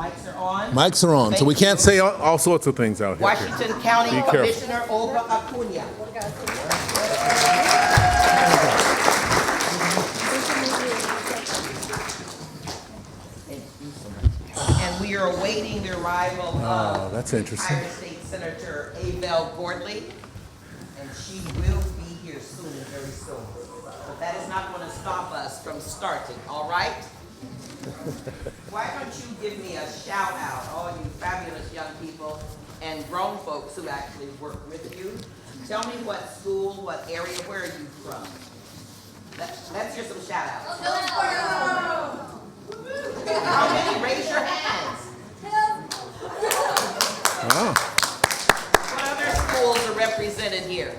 Mics are on. Mics are on, so we can't say All sorts of things out here. Washington County Be careful. Commissioner Olga Acuna. And we are awaiting the arrival of that's interesting. Ohio State Senator Abel Gordley, and she will be here soon and very soon. But that is not going to stop us from starting, all right? Why don't you give me a shout out, all you fabulous young people and grown folks who actually work with you. Tell me what school, what area, where are you from? Let's hear some shout outs. How many? Raise your hands. Oh. What other schools are represented here?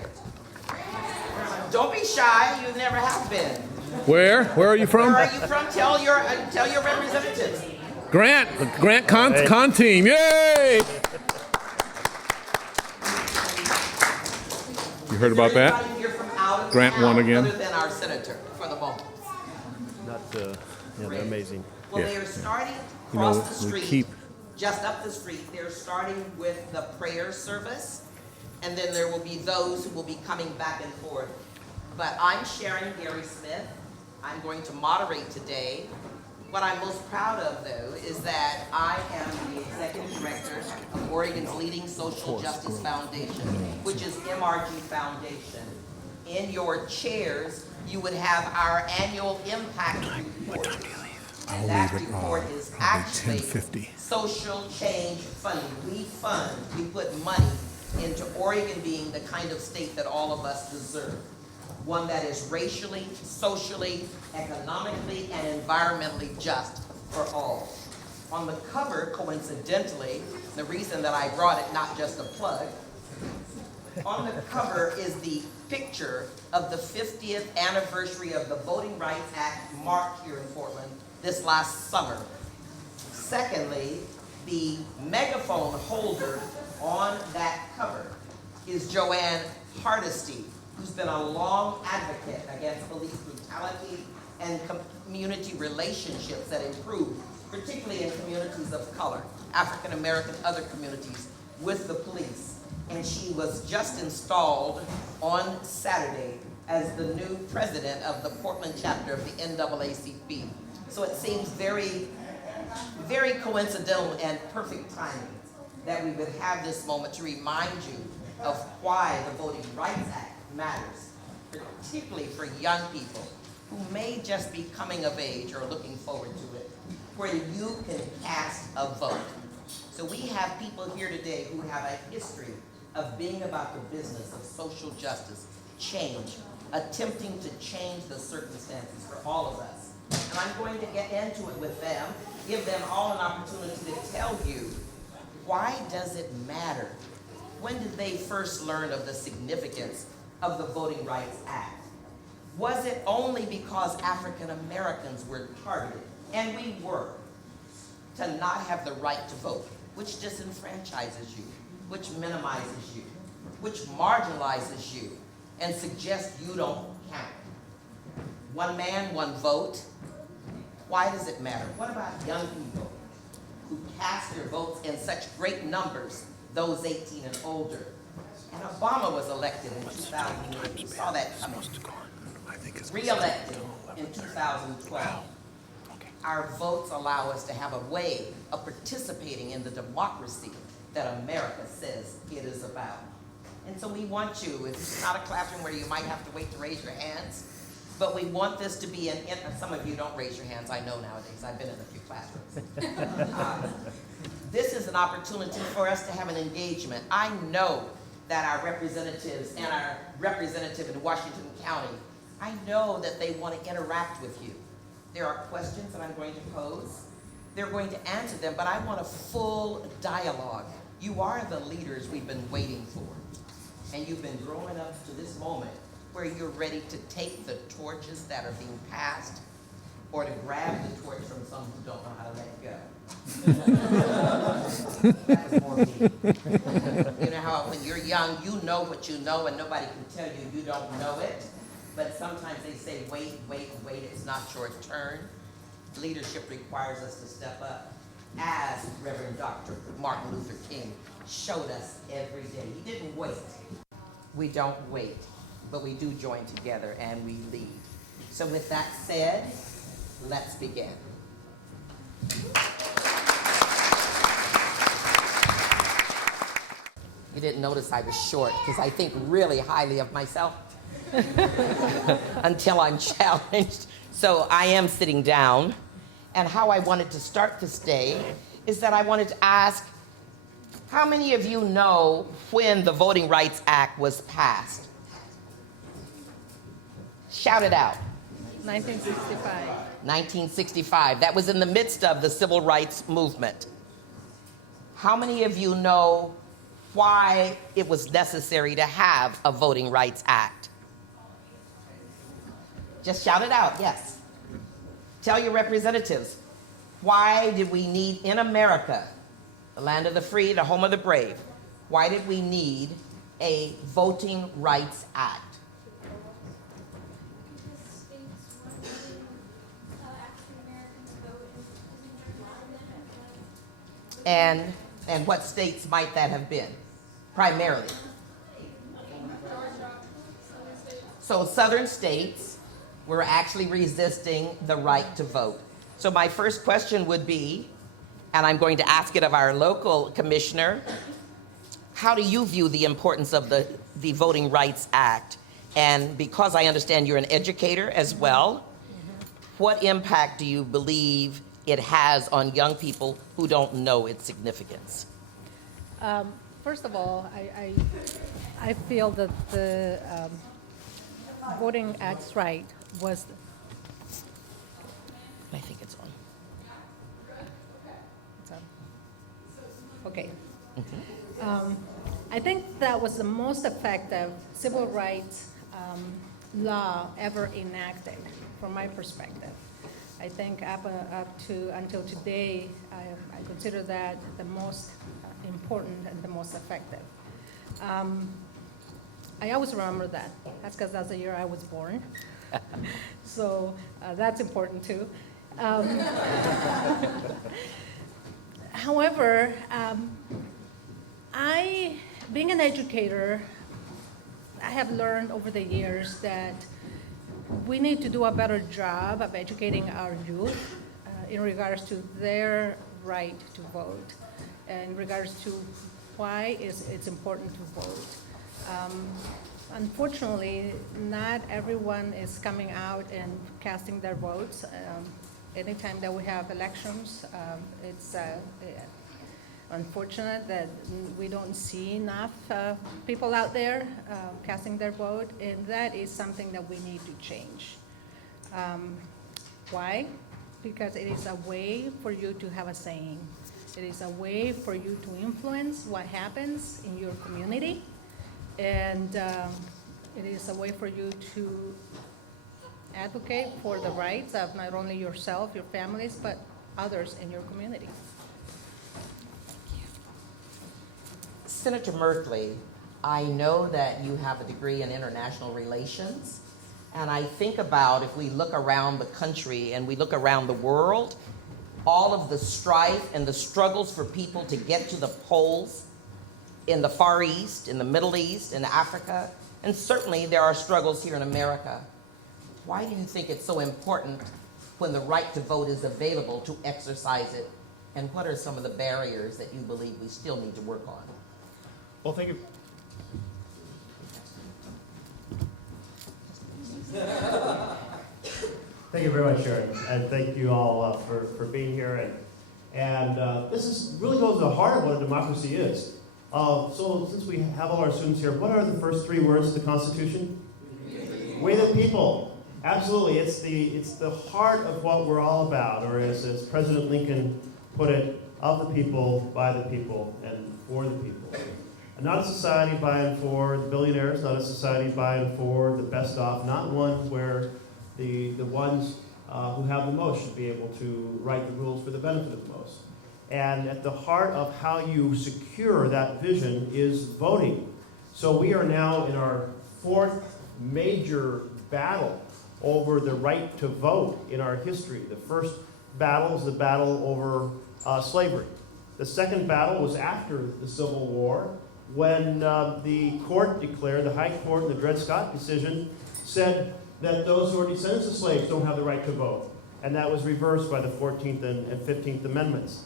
Don't be shy, you never have been. Where are you from? Where are you from? Tell your representatives. Grant Con Team. Yay! You heard about that? Anybody here from out of Grant town won again. Other than our senator for the moment. They're amazing. Well, Yeah. they are starting You know, across the we street, keep- just up the street. They're starting with the prayer service, and then there will be those who will be coming back and forth. But I'm Sharon Gary Smith. I'm going to moderate today. What I'm most proud of, though, is that I am the executive director of Oregon's leading social justice foundation, which is MRG Foundation. In your chairs, you would have our annual impact report. And that report is actually 10:50. social change funding. We put money into Oregon being the kind of state that all of us deserve. One that is racially, socially, economically, and environmentally just for all. On the cover, coincidentally, the reason that I brought it, not just a plug, on the cover is the picture of the 50th anniversary of the Voting Rights Act marked here in Portland this last summer. Secondly, the megaphone holder on that cover is Joanne Hardesty, who's been a long advocate against police brutality and community relationships that improve, particularly in communities of color, African American, other communities, with the police. And she was just installed on Saturday as the new president of the Portland chapter of the NAACP. So it seems very, very coincidental and perfect timing that we would have this moment to remind you of why the Voting Rights Act matters, particularly for young people who may just be coming of age or looking forward to it, where you can cast a vote. So we have people here today who have a history of being about the business of social justice, change, attempting to change the circumstances for all of us. And I'm going to get into it with them, give them all an opportunity to tell you, why does it matter? When did they first learn of the significance of the Voting Rights Act? Was it only because African Americans were targeted, and we were, to not have the right to vote, which disenfranchises you, which minimizes you, which marginalizes you, and suggests you don't count? One man, one vote. Why does it matter? What about young people who cast their votes in such great numbers, those 18 and older? And Obama was elected in 2008. We saw that coming. Re-elected in 2012. Our votes allow us to have a way of participating in the democracy that America says it is about. And so we want you, it's not a classroom where you might have to wait to raise your hands, but we want this to be some of you don't raise your hands, I know nowadays, I've been in a few classrooms. This is an opportunity for us to have an engagement. I know that our representatives and our representative in Washington County, I know that they want to interact with you. There are questions that I'm going to pose. They're going to answer them, but I want a full dialogue. You are the leaders we've been waiting for. And you've been growing up to this moment where you're ready to take the torches that are being passed or to grab the torch from some who don't know how to let go. That was more me. You know how when you're young, you know what you know and nobody can tell you you don't know it. But sometimes they say, wait, it's not your turn. Leadership requires us to step up. as Reverend Dr. Martin Luther King showed us every day. He didn't wait. We don't wait, but we do join together and we lead. So with that said, let's begin. You didn't notice I was short because I think really highly of myself until I'm challenged. So I am sitting down. And how I wanted to start this day is that I wanted to ask, how many of you know when the Voting Rights Act was passed? Shout it out. 1965. 1965. That was in the midst of the civil rights movement. How many of you know why it was necessary to have a Voting Rights Act? Just shout it out, yes. Tell your representatives, why did we need, in America, the land of the free, the home of the brave, why did we need a Voting Rights Act? And what states might that have been, primarily? So southern states were actually resisting the right to vote. So my first question would be, and I'm going to ask it of our local commissioner, how do you view the importance of the Voting Rights Act? And because I understand you're an educator as well, what impact do you believe it has on young people who don't know its significance? First of all, I feel that the Voting Act's right was. I think it's on. It's on. Okay. I think that was the most effective civil rights law ever enacted, from my perspective. I think up to until today, I consider that the most important and the most effective. I always remember that. That's because that's the year I was born. So that's important too. However, being an educator, I have learned over the years that we need to do a better job of educating our youth in regards to their right to vote, in regards to why it's important to vote. Unfortunately, not everyone is coming out and casting their votes. Anytime that we have elections, it's unfortunate that we don't see enough people out there casting their vote, and that is something that we need to change. Why? Because it is a way for you to have a saying. It is a way for you to influence what happens in your community, and it is a way for you to advocate for the rights of not only yourself, your families, but others in your community. Senator Merkley, I know that you have a degree in international relations, and I think about if we look around the country and we look around the world, all of the strife and the struggles for people to get to the polls in the Far East, in the Middle East, in Africa, and certainly there are struggles here in America. Why do you think it's so important when the right to vote is available to exercise it? And what are some of the barriers that you believe we still need to work on? Well, thank you. Thank you very much, Sharon, and thank you all for being here. And this really goes to the heart of what a democracy is. So since we have all our students here, what are the first three words of the Constitution? We the people. Absolutely, it's the heart of what we're all about, or as President Lincoln put it, of the people, by the people, and for the people. Not a society by and for the billionaires, not a society by and for the best off, not one where the ones who have the most should be able to write the rules for the benefit of the most. And at the heart of how you secure that vision is voting. So we are now in our fourth major battle over the right to vote in our history. The first battle is the battle over slavery. The second battle was after the Civil War, when the court declared, the High Court in the Dred Scott decision said that those who are descendants of slaves don't have the right to vote. And that was reversed by the 14th and 15th Amendments.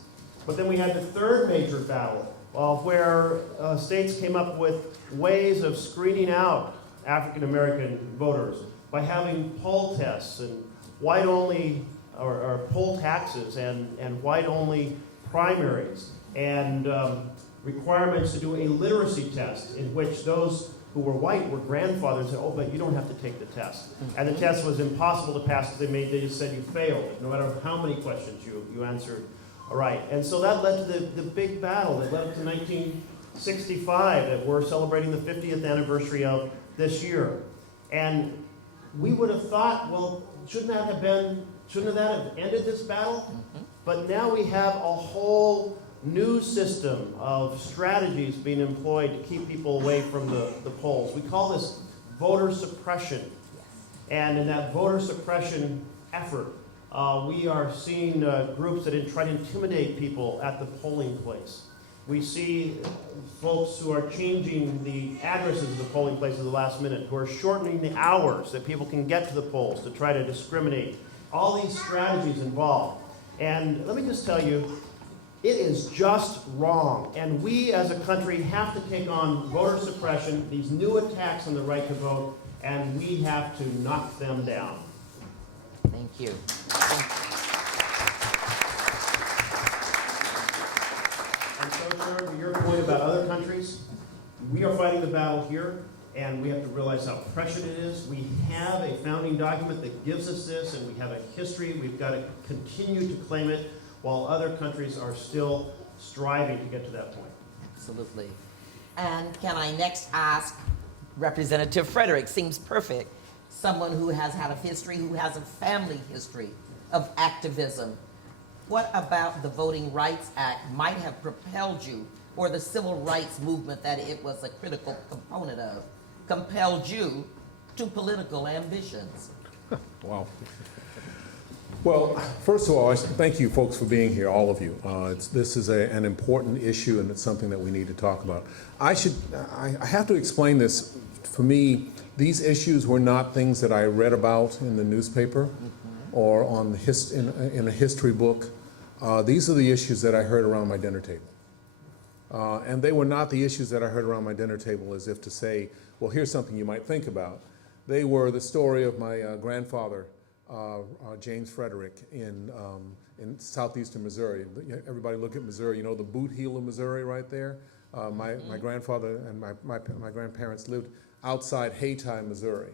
But then we had the third major battle, where states came up with ways of screening out African American voters by having poll tests and white-only, or poll taxes and white-only primaries, and requirements to do a literacy test in which those who were white were grandfathered and said, oh, but you don't have to take the test. And the test was impossible to pass because they just said you failed, no matter how many questions you answered right. And so that led to the big battle that led up to 1965 that we're celebrating the 50th anniversary of this year. And we would have thought, well, shouldn't that have ended this battle? But now we have a whole new system of strategies being employed to keep people away from the polls. We call this voter suppression. And in that voter suppression effort, we are seeing groups that try to intimidate people at the polling place. We see folks who are changing the addresses of the polling places at the last minute, who are shortening the hours that people can get to the polls to try to discriminate. All these strategies involved. And let me just tell you, it is just wrong. And we as a country have to take on voter suppression, these new attacks on the right to vote, and we have to knock them down. Thank you. And so, Sharon, to your point about other countries, we are fighting the battle here, and we have to realize how prescient it is. We have a founding document that gives us this, and we have a history. We've got to continue to claim it while other countries are still striving to get to that point. Absolutely. And can I next ask Representative Frederick, seems perfect, someone who has had a history, who has a family history of activism. What about the Voting Rights Act might have propelled you, or the civil rights movement that it was a critical component of, compelled you to political ambitions? Wow. Well, first of all, thank you folks for being here, all of you. This is an important issue, and it's something that we need to talk about. I have to explain this. For me, these issues were not things that I read about in the newspaper or on in a history book. These are the issues that I heard around my dinner table. And they were not the issues that I heard around my dinner table as if to say, well, here's something you might think about. They were the story of my grandfather, James Frederick, in southeastern Missouri. Everybody look at Missouri, you know the boot heel of Missouri right there? My grandfather and my grandparents lived outside Hayti, Missouri,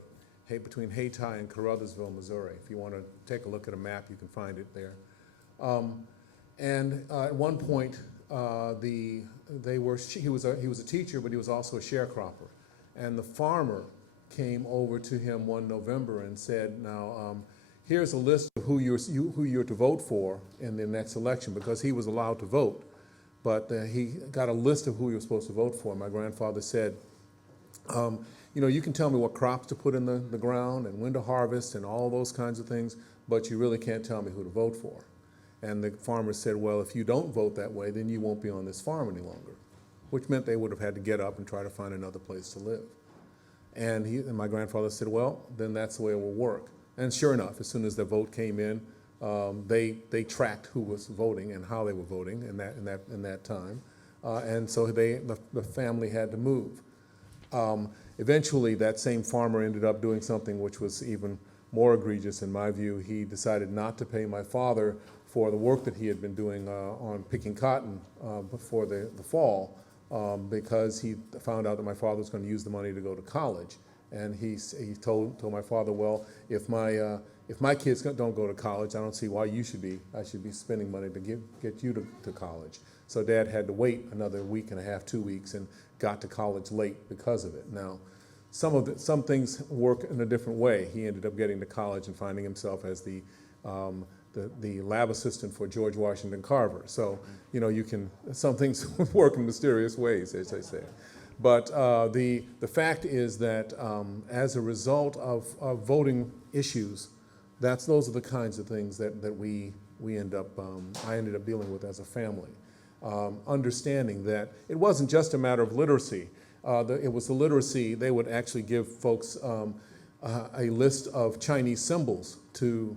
between Hayti and Caruthersville, Missouri. If you want to take a look at a map, you can find it there. And at one point, he was a teacher, but he was also a sharecropper. And the farmer came over to him one November and said, now, here's a list of who you're to vote for in the next election, because he was allowed to vote. But he got a list of who he was supposed to vote for. My grandfather said, you can tell me what crops to put in the ground and when to harvest and all those kinds of things, but you really can't tell me who to vote for. And the farmer said, well, if you don't vote that way, then you won't be on this farm any longer, which meant they would have had to get up and try to find another place to live. And my grandfather said, well, then that's the way it will work. And sure enough, as soon as the vote came in, they tracked who was voting and how they were voting in that time. And so the family had to move. Eventually, that same farmer ended up doing something which was even more egregious in my view. He decided not to pay my father for the work that he had been doing on picking cotton before the fall, because he found out that my father was going to use the money to go to college. And he told my father, well, if my kids don't go to college, I don't see why I should be spending money to get you to college. So Dad had to wait another week and a half, 2 weeks, and got to college late because of it. Now, some things work in a different way. He ended up getting to college and finding himself as the lab assistant for George Washington Carver. So, some things work in mysterious ways, as they say. But the fact is that as a result of voting issues, those are the kinds of things that we I ended up dealing with as a family. Understanding that it wasn't just a matter of literacy. It was the literacy. They would actually give folks a list of Chinese symbols to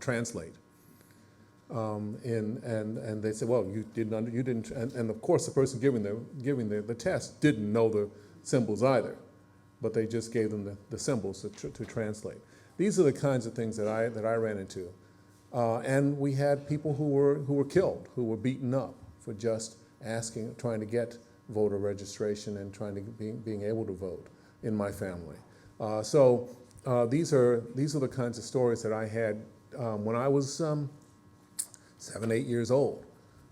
translate. And they said, well, you didn't, and of course the person giving the test didn't know the symbols either, but they just gave them the symbols to translate. These are the kinds of things that I ran into. And we had people who were killed, who were beaten up for just trying to get voter registration and being able to vote in my family. So these are the kinds of stories that I had when I was 7, 8 years old.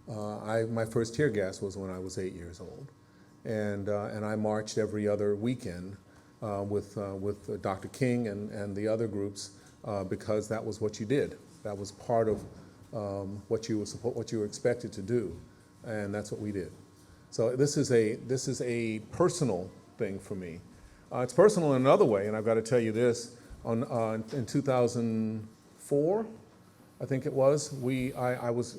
My first tear gas was when I was 8 years old, and I marched every other weekend with Dr. King and the other groups because that was what you did. That was part of what you were expected to do, and that's what we did. So this is a personal thing for me. It's personal in another way, and I've got to tell you this. In 2004, I think it was, I was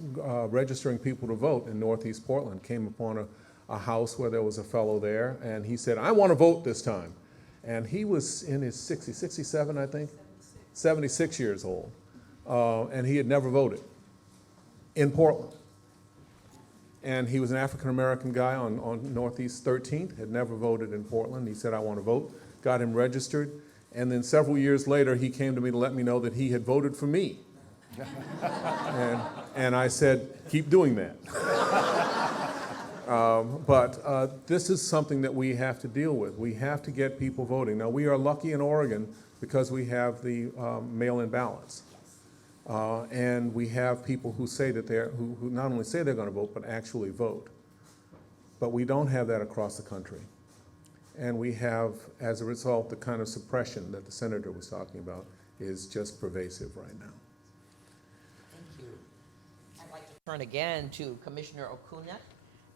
registering people to vote in Northeast Portland. Came upon a house where there was a fellow there, and he said, "I want to vote this time." And he was in his 60s, 67, I think, 76 years old, and he had never voted in Portland. And he was an African-American guy on Northeast 13th, had never voted in Portland. He said, "I want to vote," got him registered, and then several years later, he came to me to let me know that he had voted for me. And I said, "Keep doing that." But this is something that we have to deal with. We have to get people voting. Now, we are lucky in Oregon because we have the mail-in ballots. And we have people who say that who not only say they're going to vote, but actually vote. But we don't have that across the country. And we have, as a result, the kind of suppression that the senator was talking about is just pervasive right now. Thank you. I'd like to turn again to Commissioner Acuna,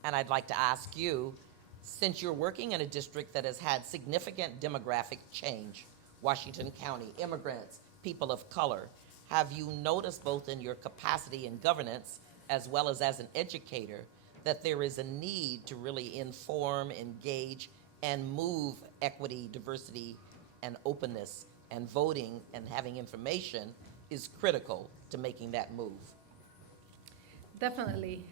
and I'd like to ask you, since you're working in a district that has had significant demographic change, Washington County, immigrants, people of color, have you noticed both in your capacity in governance as well as an educator that there is a need to really inform, engage, and move equity, diversity, and openness, and voting and having information is critical to making that move? Definitely,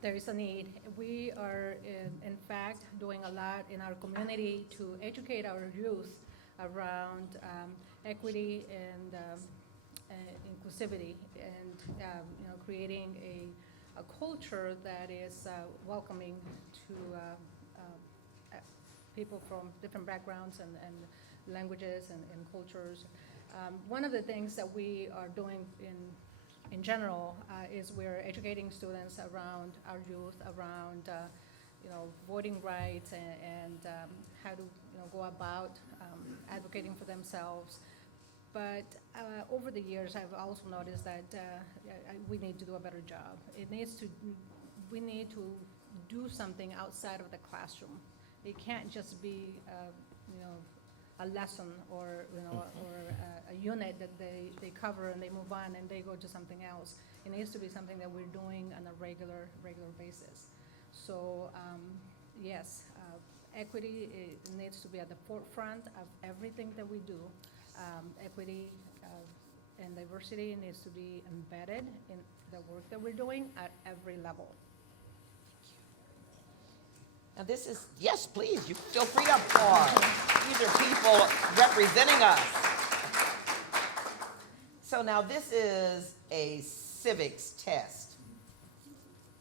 there is a need. We are, in fact, doing a lot in our community to educate our youth around equity and inclusivity, and creating a culture that is welcoming to people from different backgrounds and languages and cultures. One of the things that we are doing in general is we're educating students around our youth, around voting rights and how to go about advocating for themselves. But over the years, I've also noticed that we need to do a better job. We need to do something outside of the classroom. It can't just be a lesson or a unit that they cover and they move on and they go to something else. It needs to be something that we're doing on a regular basis. So yes, equity needs to be at the forefront of everything that we do. Equity and diversity needs to be embedded in the work that we're doing at every level. And this is, yes, please, you feel free to applaud. These are people representing us. So now this is a civics test.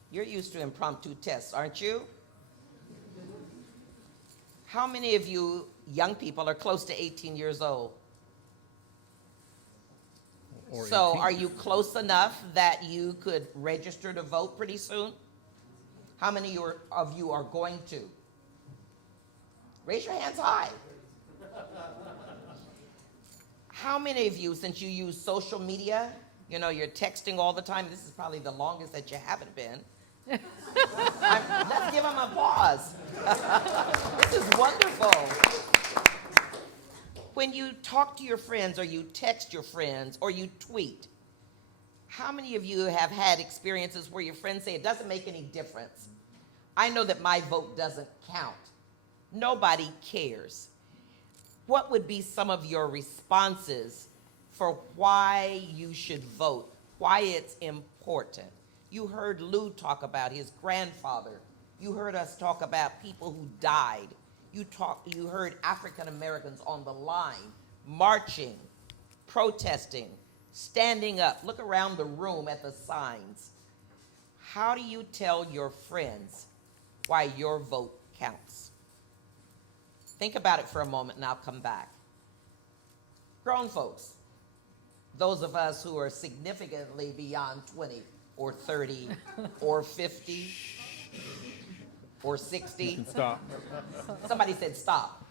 You're used to impromptu tests, aren't you? How many of you young people are close to 18 years old? So are you close enough that you could register to vote pretty soon? How many of you are going to? Raise your hands high. How many of you, since you use social media, you're texting all the time, this is probably the longest that you haven't been. Let's give them applause. This is wonderful. When you talk to your friends or you text your friends or you tweet, how many of you have had experiences where your friends say it doesn't make any difference? I know that my vote doesn't count. Nobody cares. What would be some of your responses for why you should vote, why it's important? You heard Lou talk about his grandfather. You heard us talk about people who died. You heard African Americans on the line, marching, protesting, standing up. Look around the room at the signs. How do you tell your friends why your vote counts? Think about it for a moment and I'll come back. Grown folks, those of us who are significantly beyond 20 or 30 or 50 or 60. Stop. Somebody said stop.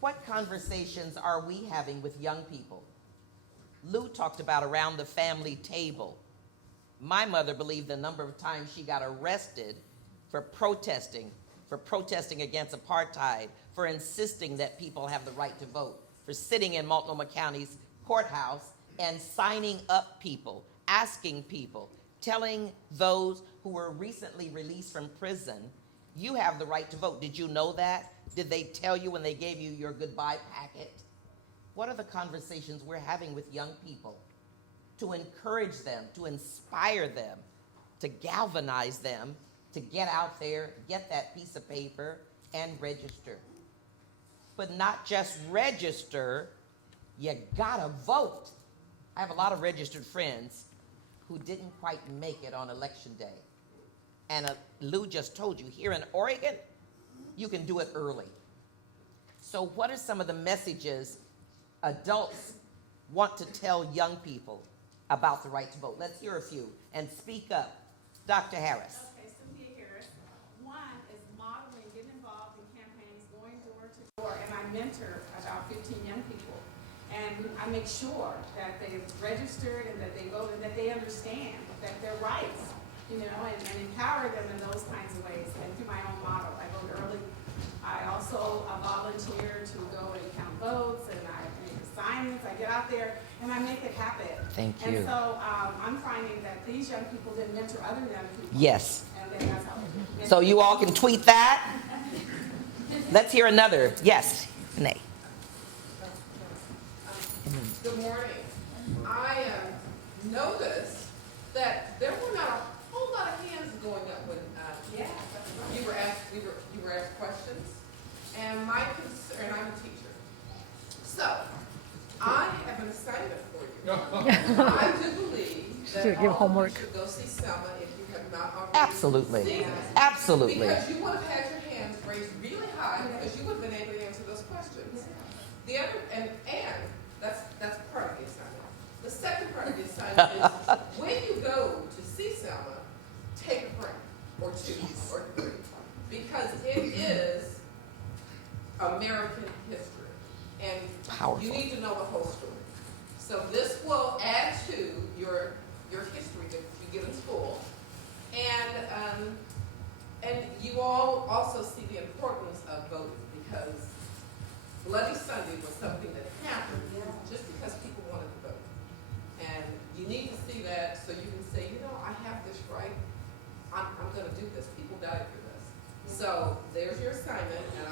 What conversations are we having with young people? Lou talked about around the family table. My mother believed the number of times she got arrested for protesting against apartheid, for insisting that people have the right to vote, for sitting in Multnomah County's courthouse and signing up people, asking people, telling those who were recently released from prison, you have the right to vote. Did you know that? Did they tell you when they gave you your goodbye packet? What are the conversations we're having with young people to encourage them, to inspire them, to galvanize them, to get out there, get that piece of paper, and register? But not just register, you gotta vote. I have a lot of registered friends who didn't quite make it on election day. And Lou just told you, here in Oregon, you can do it early. So what are some of the messages adults want to tell young people about the right to vote? Let's hear a few and speak up. Dr. Harris. Okay, Cynthia Harris. One is modeling, getting involved in campaigns, going door to door, and I mentor about 15 young people. And I make sure that they've registered and that they vote and that they understand that their rights, and empower them in those kinds of ways. And through my own model, I vote early. I also volunteer to go and count votes, and I make assignments. I get out there and I make it happen. Thank you. And so I'm finding that these young people then mentor other young people. Yes. And then that's how they So you all can tweet that. Let's hear another. Yes, Renee. Good morning. I noticed that there were not a whole lot of hands going up when you were asked questions. And my concern, I'm a teacher, so I have an assignment for you. I do believe that give all homework. of you should go see Selma if you have not already Absolutely. seen it. Absolutely. Because you would have had your hands raised really high because you would have been able to answer those questions. The other, and that's part of the assignment. The second part of the assignment is when you go to see Selma, take a break, or two, or three, because it is American history, and Powerful. you need to know the whole story. So this will add to your history that you get in school, and you all also see the importance of voting, because Bloody Sunday was something that happened just because people wanted to vote. And you need to see that so you can say, I have this right. I'm going to do this. People died for this. So there's your assignment, and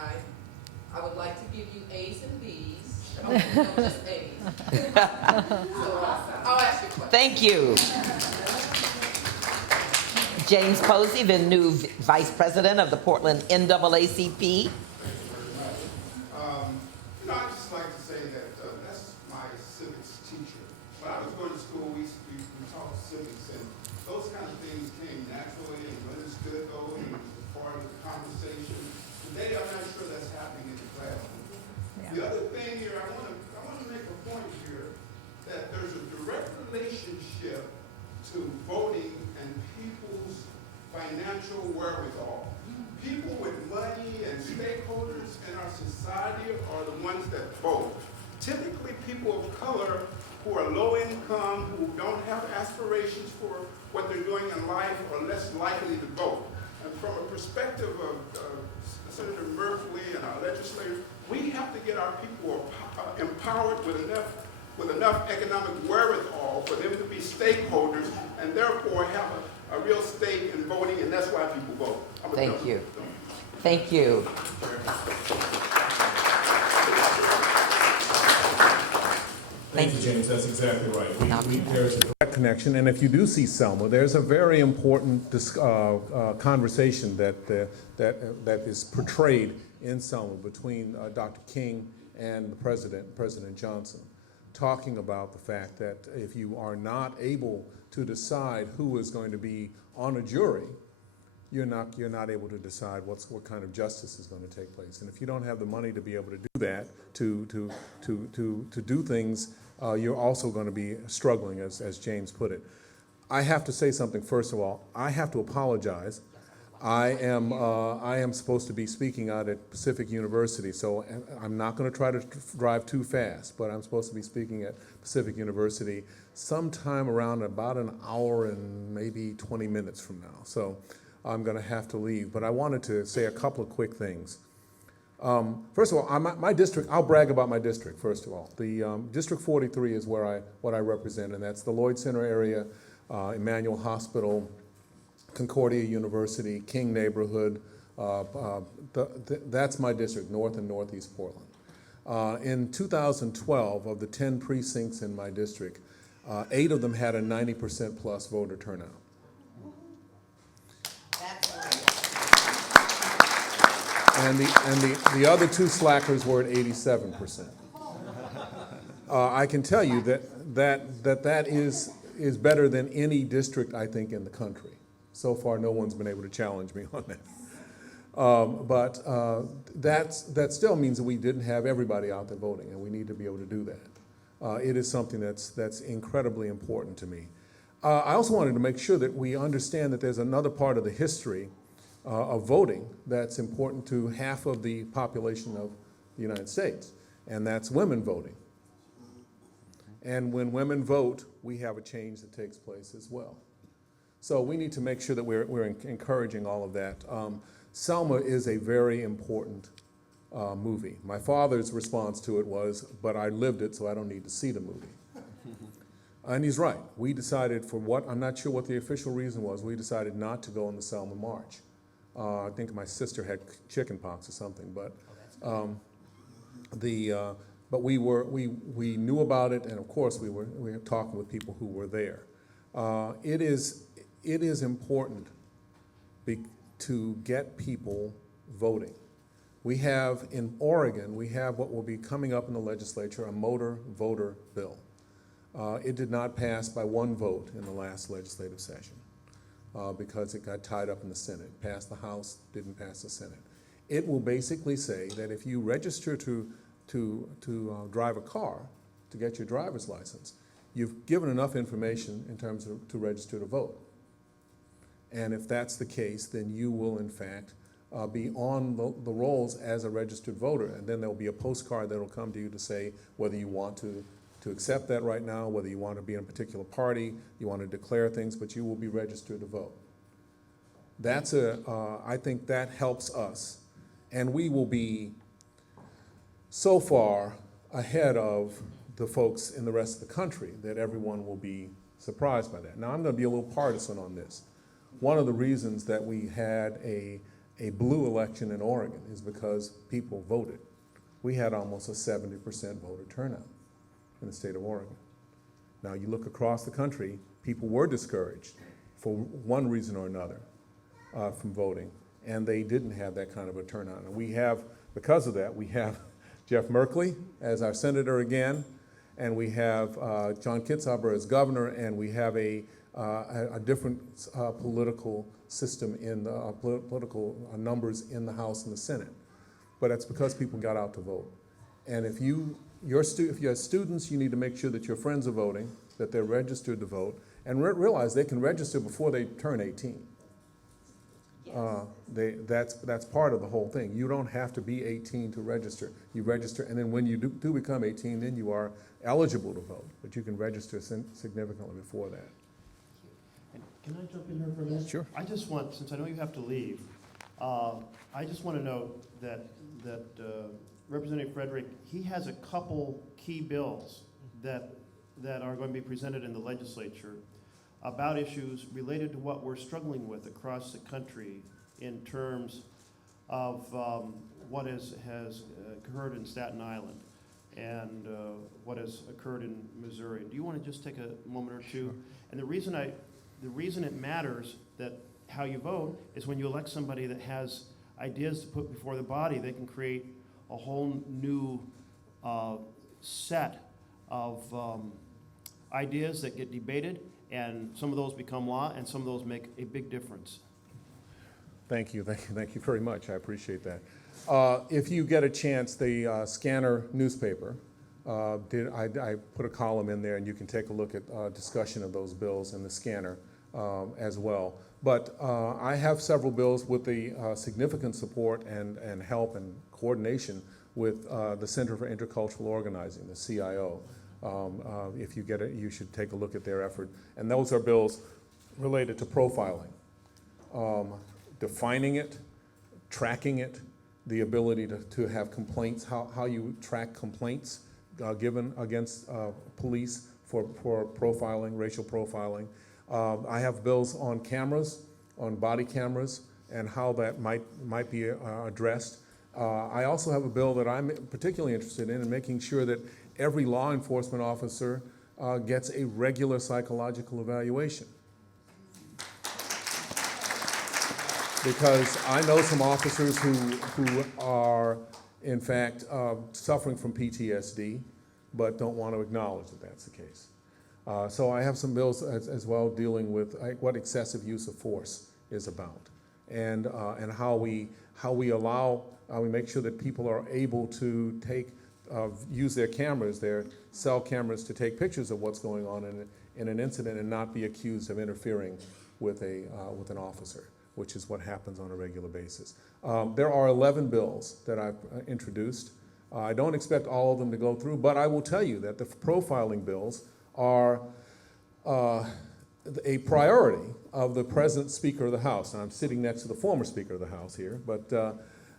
I would like to give you A's and B's. No, just A's. So I'll ask you a question. Thank you. James Posey, the new Vice President of the Portland NAACP. I'd just like to say that that's my civics teacher. When I was going to school, we taught civics, and those kind of things came naturally and understood those, and it was part of the conversation. Today, I'm not sure that's happening in the classroom. Yeah. The other thing here, I want to make a point here that there's a direct relationship to voting and people's financial wherewithal. People with money and stakeholders in our society are the ones that vote. Typically, people of color who are low income, who don't have aspirations for what they're doing in life, are less likely to vote. And from a perspective of Senator Merkley and our legislators, we have to get our people empowered with enough economic wherewithal for them to be stakeholders and therefore have a real stake in voting, and that's why people vote. Thank you. Thank you. Thank you, James. That's exactly right. There's a direct connection, and if you do see Selma, there's a very important conversation that is portrayed in Selma between Dr. King and the President Johnson, talking about the fact that if you are not able to decide who is going to be on a jury, you're not able to decide what kind of justice is going to take place. And if you don't have the money to be able to do that, to do things, you're also going to be struggling, as James put it. I have to say something first of all. I have to apologize. I am supposed to be speaking out at Pacific University, so I'm not going to try to drive too fast, but I'm supposed to be speaking at Pacific University sometime around about an hour and maybe 20 minutes from now. So I'm going to have to leave, but I wanted to say a couple of quick things. First of all, my district, I'll brag about my district, first of all. The District 43 is what I represent, and that's the Lloyd Center area, Emmanuel Hospital, Concordia University, King neighborhood. That's my district, North and Northeast Portland. In 2012, of the 10 precincts in my district, 8 of them had a 90% plus voter turnout. And the other 2 slackers were at 87%. I can tell you that is better than any district, I think, in the country. So far, no one's been able to challenge me on that. But that still means that we didn't have everybody out there voting, and we need to be able to do that. It is something that's incredibly important to me. I also wanted to make sure that we understand that there's another part of the history of voting that's important to half of the population of the United States, and that's women voting. And when women vote, we have a change that takes place as well. So we need to make sure that we're encouraging all of that. Selma is a very important movie. My father's response to it was, but I lived it, so I don't need to see the movie. And he's right. We decided I'm not sure what the official reason was, we decided not to go on the Selma March. I think my sister had chicken pox or something, but but we knew about it, and of course we were talking with people who were there. It is important to get people voting. We have in Oregon, we have what will be coming up in the legislature, a motor voter bill. It did not pass by 1 vote in the last legislative session because it got tied up in the Senate. It passed the House, didn't pass the Senate. It will basically say that if you register to drive a car, to get your driver's license, you've given enough information in terms of to register to vote. And if that's the case, then you will in fact be on the rolls as a registered voter, and then there'll be a postcard that'll come to you to say whether you want to accept that right now, whether you want to be in a particular party, you want to declare things, but you will be registered to vote. That's I think that helps us, and we will be so far ahead of the folks in the rest of the country that everyone will be surprised by that. Now, I'm going to be a little partisan on this. One of the reasons that we had a blue election in Oregon is because people voted. We had almost a 70% voter turnout in the state of Oregon. Now, you look across the country, people were discouraged for one reason or another from voting, and they didn't have that kind of a turnout. And we have, because of that, we have Jeff Merkley as our senator again, and we have John Kitzhaber as governor, and we have a different political system in the political numbers in the House and the Senate. But that's because people got out to vote. And if you have students, you need to make sure that your friends are voting, that they're registered to vote, and realize they can register before they turn 18. Yes. That's part of the whole thing. You don't have to be 18 to register. You register, and then when you do become 18, then you are eligible to vote, but you can register significantly before that. Can I jump in here for a minute? Sure. I just want, since I know you have to leave, I just want to note that Representative Frederick, he has a couple key bills that are going to be presented in the legislature about issues related to what we're struggling with across the country in terms of what has occurred in Staten Island and what has occurred in Missouri. Do you want to just take a moment or two? Sure. And the reason it matters that how you vote is when you elect somebody that has ideas to put before the body, they can create a whole new set of ideas that get debated, and some of those become law, and some of those make a big difference. Thank you very much. I appreciate that. If you get a chance, the Scanner newspaper, I put a column in there, and you can take a look at discussion of those bills in the Scanner as well. But I have several bills with the significant support and help and coordination with the Center for Intercultural Organizing, the CIO. If you get it, you should take a look at their effort. And those are bills related to profiling, defining it, tracking it, the ability to have complaints, how you track complaints given against police for profiling, racial profiling. I have bills on cameras, on body cameras, and how that might be addressed. I also have a bill that I'm particularly interested in making sure that every law enforcement officer gets a regular psychological evaluation. Because I know some officers who are, in fact, suffering from PTSD, but don't want to acknowledge that that's the case. So I have some bills as well dealing with what excessive use of force is about, and how we make sure that people are able to use their cameras, their cell cameras, to take pictures of what's going on in an incident and not be accused of interfering with an officer, which is what happens on a regular basis. There are 11 bills that I've introduced. I don't expect all of them to go through, but I will tell you that the profiling bills are a priority of the present Speaker of the House. And I'm sitting next to the former Speaker of the House here, but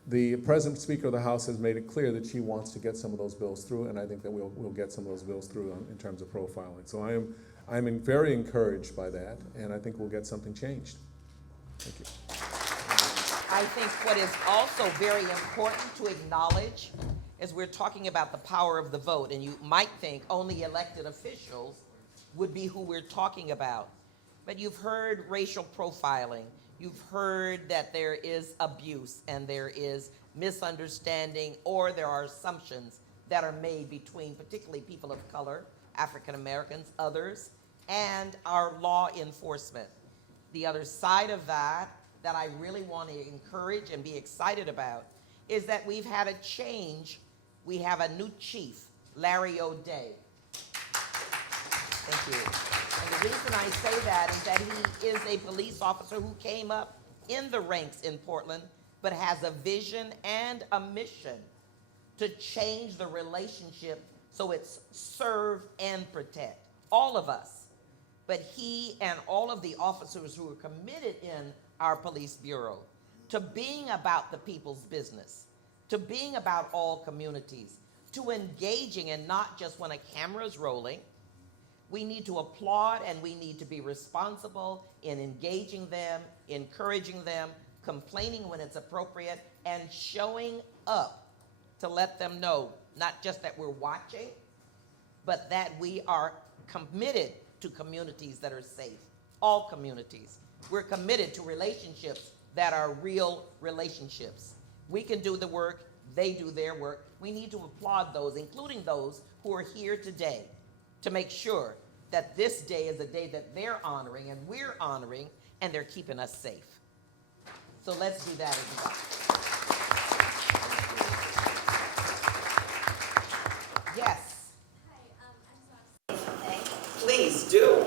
the present Speaker of the House has made it clear that she wants to get some of those bills through, and I think that we'll get some of those bills through in terms of profiling. So I'm very encouraged by that, and I think we'll get something changed. Thank you. I think what is also very important to acknowledge is we're talking about the power of the vote, and you might think only elected officials would be who we're talking about. But you've heard racial profiling. You've heard that there is abuse and there is misunderstanding, or there are assumptions that are made between particularly people of color, African Americans, others, and our law enforcement. The other side of that I really want to encourage and be excited about is that we've had a change. We have a new chief, Larry O'Day. Thank you. And the reason I say that is that he is a police officer who came up in the ranks in Portland, but has a vision and a mission to change the relationship so it's serve and protect. All of us. But he and all of the officers who are committed in our police bureau to being about the people's business, to being about all communities, to engaging, and not just when a camera's rolling. We need to applaud and we need to be responsible in engaging them, encouraging them, complaining when it's appropriate, and showing up to let them know not just that we're watching, but that we are committed to communities that are safe, all communities. We're committed to relationships that are real relationships. We can do the work, they do their work. We need to applaud those, including those who are here today, to make sure that this day is a day that they're honoring and we're honoring, and they're keeping us safe. So let's do that as well. Yes. Hi, I'm Zox. Please do.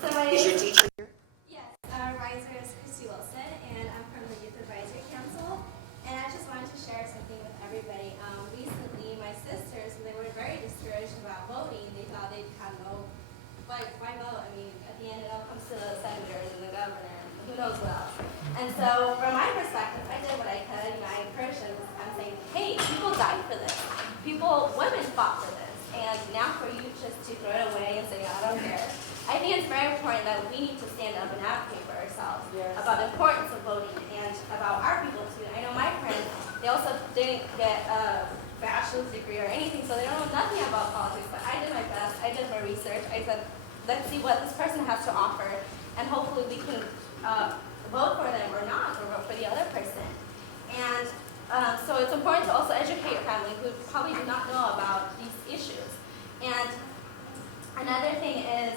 So my Is your name, teacher here? yes, our advisor is Christy Wilson, and I'm from the Youth Advisory Council. And I just wanted to share something with everybody. Recently, my sisters, when they were very discouraged about voting, they thought they'd have no, like, why vote? I mean, at the end, it all comes to the senators and the governor, and who knows what else. And so, from my perspective, for this. Women fought for this, and now for you just to throw it away and say, I don't care. I think it's very important that we need to stand up and advocate for ourselves about the importance of voting and about our people too. I know my friends, they also didn't get a bachelor's degree or anything, so they don't know nothing about politics, but I did my best. I did my research. I said, let's see what this person has to offer, and hopefully we can vote for them or not, or vote for the other person. And so it's important to also educate your family who probably do not know about these issues. And another thing is,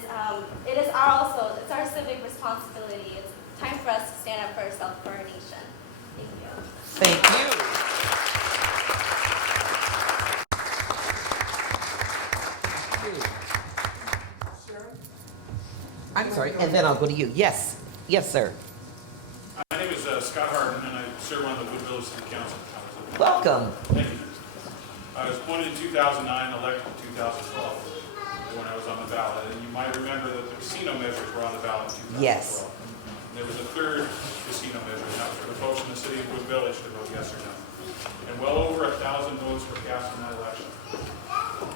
it's our civic responsibility. It's time for us to stand up for ourselves, for our nation. Thank you. Thank you. I'm sorry, and then I'll go to you. Yes, yes, sir. My name is Scott Harden, and I serve on the Wood Village City Council. Welcome. Thank you. I was appointed in 2009, elected in 2012 when I was on the ballot, and you might remember that the casino measures were on the ballot in 2012. Yes. And there was a third casino measure, now for the folks in the city of Wood Village to vote yes or no. And well over 1,000 votes were cast in that election.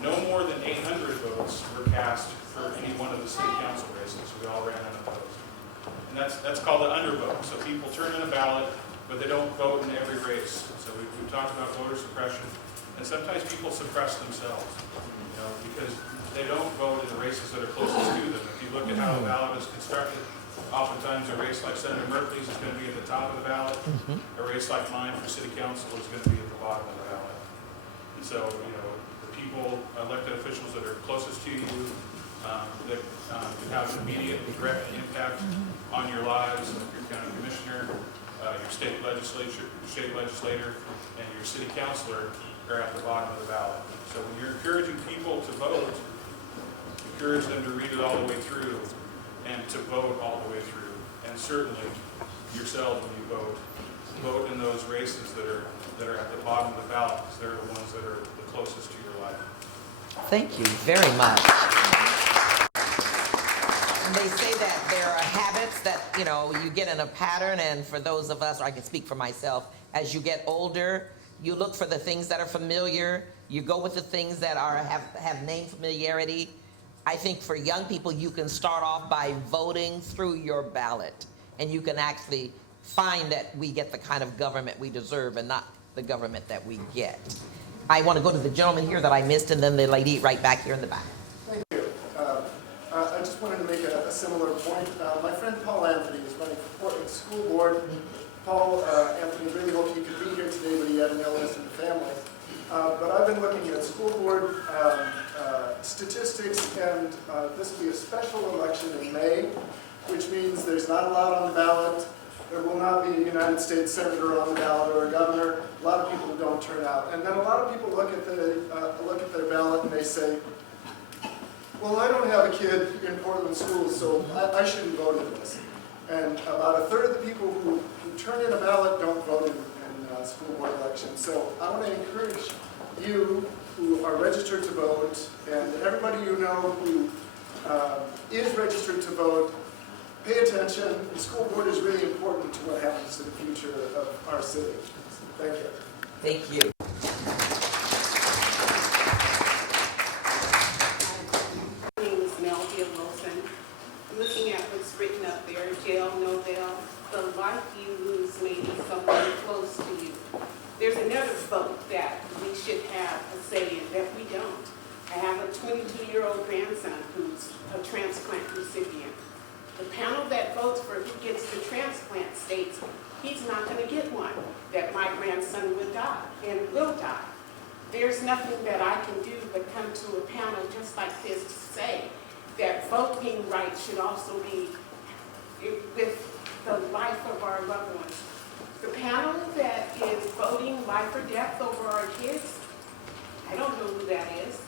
No more than 800 votes were cast for any one of the city council races. We all ran unopposed. And that's called an undervote. So people turn in a ballot, but they don't vote in every race. So we've talked about voter suppression. And sometimes people suppress themselves, because they don't vote in the races that are closest to them. If you look at how a ballot is constructed, oftentimes a race like Senator Murphy's is going to be at the top of the ballot. A race like mine for city council is going to be at the bottom of the ballot. And so, the people, elected officials that are closest to you, that can have an immediate direct impact on your lives, like your county commissioner, your state legislator, and your city councilor are at the bottom of the ballot. So when you're encouraging people to vote, encourage them to read it all the way through and to vote all the way through. And certainly yourselves, when you vote in those races that are at the bottom of the ballot, because they're the ones that are the closest to your life. Thank you very much. And they say that there are habits that, you get in a pattern, and for those of us, or I can speak for myself, as you get older, you look for the things that are familiar, you go with the things that have name familiarity. I think for young people, you can start off by voting through your ballot, and you can actually find that we get the kind of government we deserve and not the government that we get. I want to go to the gentleman here that I missed, and then the lady right back here in the back. Thank you. I just wanted to make a similar point. My friend Paul Anthony is running for Portland School Board. Paul Anthony really hoped he could be here today, but he had an illness in the family. But I've been looking at school board statistics, and this will be a special election in May, which means there's not a lot on the ballot. There will not be a United States Senator on the ballot or a governor. A lot of people don't turn out. And then a lot of people look at their ballot and they say, well, I don't have a kid in Portland schools, so I shouldn't vote in this. And about a third of the people who turn in a ballot don't vote in school board elections. So I want to encourage you who are registered to vote, and everybody you know who is registered to vote, pay attention. The school board is really important to what happens to the future of our city. Thank you. Thank you. My name is MLK. Looking at what's written up there, jail, no bail, the life you lose may be someone close to you. There's another vote that we should have a say in that we don't. I have a 22-year-old grandson who's a transplant recipient. The panel that votes for who gets the transplant states he's not going to get one, that my grandson would die and will die. There's nothing that I can do but come to a panel just like this to say that voting rights should also be with the life of our loved ones. The panel that is voting life or death over our kids, I don't know who that is.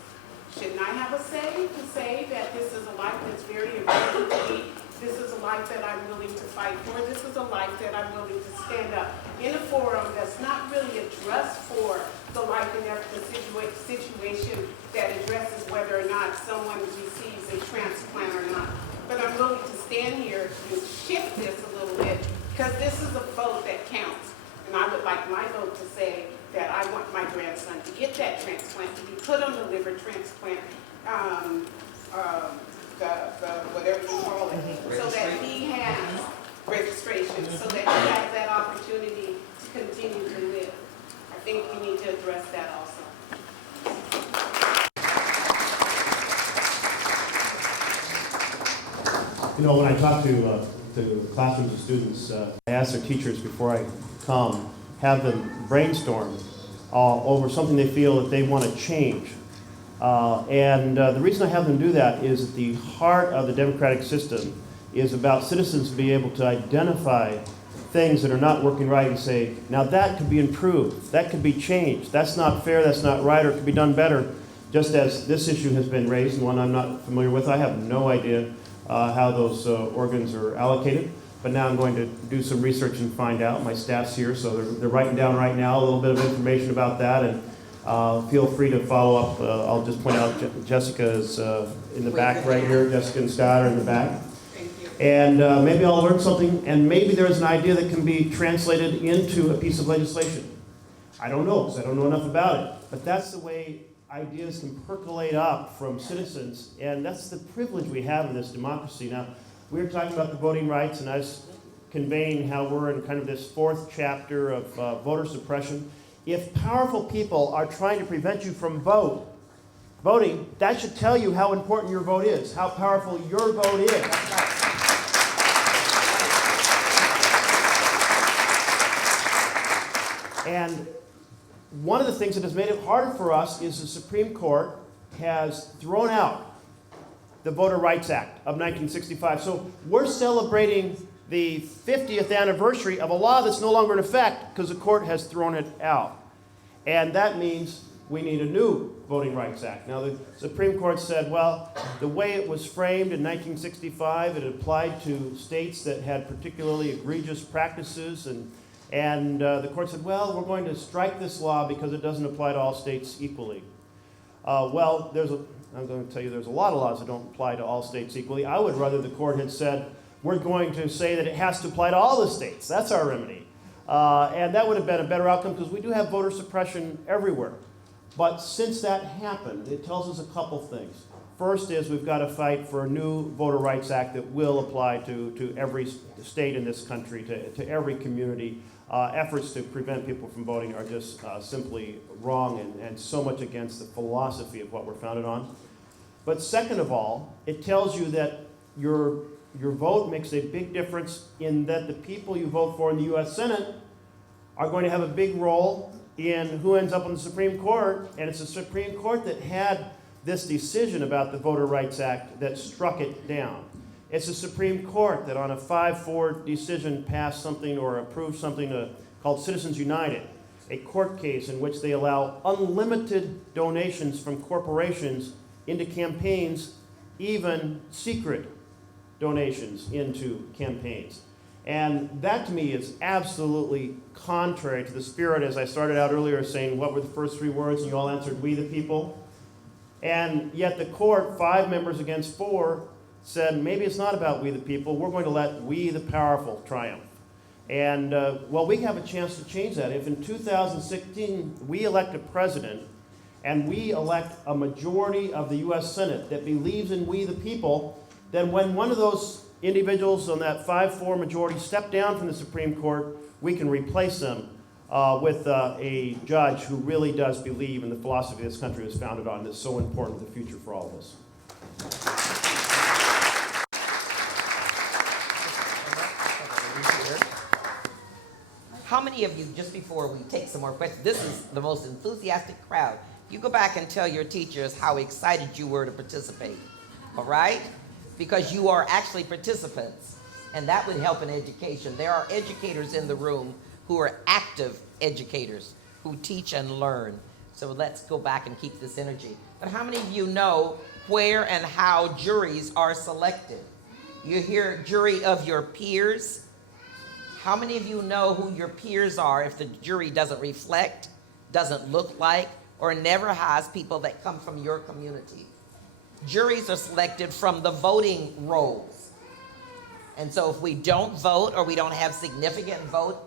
Shouldn't I have a say to say that this is a life that's very important to me? This is a life that I'm willing to fight for. This is a life that I'm willing to stand up in a forum that's not really addressed for the life and death situation that addresses whether or not someone receives a transplant or not. But I'm willing to stand here to shift this a little bit because this is a vote that counts. And I would like my vote to say that I want my grandson son to get that transplant, to be put on the liver transplant, whatever you call it, so that he has registration, so that he has that opportunity to continue to live. I think we need to address that also. You know, when I talk to classrooms of students, I ask their teachers before I come, have them brainstorm over something they feel that they want to change. The reason I have them do that is that the heart of the democratic system is about citizens being able to identify things that are not working right and say, now that could be improved, that could be changed, that's not fair, that's not right, or it could be done better. Just as this issue has been raised, and one I'm not familiar with, I have no idea how those organs are allocated, but now I'm going to do some research and find out. My staff's here, so they're writing down right now a little bit of information about that, and feel free to follow up. I'll just point out Jessica is in the back right here. Jessica and Scott are in the back. And maybe I'll learn something, and maybe there's an idea that can be translated into a piece of legislation. I don't know, because I don't know enough about it. But that's the way ideas can percolate up from citizens, and that's the privilege we have in this democracy. Now, we were talking about the voting rights, and I was conveying how we're in kind of this fourth chapter of voter suppression. If powerful people are trying to prevent you from voting, that should tell you how important your vote is, how powerful your vote is. And one of the things that has made it harder for us is the Supreme Court has thrown out the Voter Rights Act of 1965. So we're celebrating the 50th anniversary of a law that's no longer in effect because the court has thrown it out. And that means we need a new Voting Rights Act. Now, the Supreme Court said, well, the way it was framed in 1965, it applied to states that had particularly egregious practices, and the court said, well, we're going to strike this law because it doesn't apply to all states equally. I'm going to tell you there's a lot of laws that don't apply to all states equally. I would rather the court had said, we're going to say that it has to apply to all the states. That's our remedy. And that would have been a better outcome because we do have voter suppression everywhere. But since that happened, it tells us a couple things. First is we've got to fight for a new Voter Rights Act that will apply to every state in this country, to every community. Efforts to prevent people from voting are just simply wrong and so much against the philosophy of what we're founded on. But second of all, it tells you that your vote makes a big difference in that the people you vote for in the U.S. Senate are going to have a big role in who ends up on the Supreme Court, and it's the Supreme Court that had this decision about the Voter Rights Act that struck it down. It's the Supreme Court that on a 5-4 decision passed something or approved something called Citizens United, a court case in which they allow unlimited donations from corporations into campaigns, even secret donations into campaigns. And that to me is absolutely contrary to the spirit, as I started out earlier saying, what were the first 3 words? And you all answered, we the people. And yet the court, 5 members against 4, said, maybe it's not about we the people, we're going to let we the powerful triumph. And, well, we have a chance to change that. If in 2016 we elect a president and we elect a majority of the U.S. Senate that believes in we the people, then when one of those individuals on that 5-4 majority step down from the Supreme Court, we can replace them with a judge who really does believe in the philosophy this country is founded on that's so important to the future for all of us. How many of you, just before we take some more questions, this is the most enthusiastic crowd. You go back and tell your teachers how excited you were to participate, all right? Because you are actually participants, and that would help in education. There are educators in the room who are active educators who teach and learn. So let's go back and keep this energy. But how many of you know where and how juries are selected? You hear jury of your peers. How many of you know who your peers are if the jury doesn't reflect, doesn't look like, or never has people that come from your community? Juries are selected from the voting rolls. And so if we don't vote or we don't have significant vote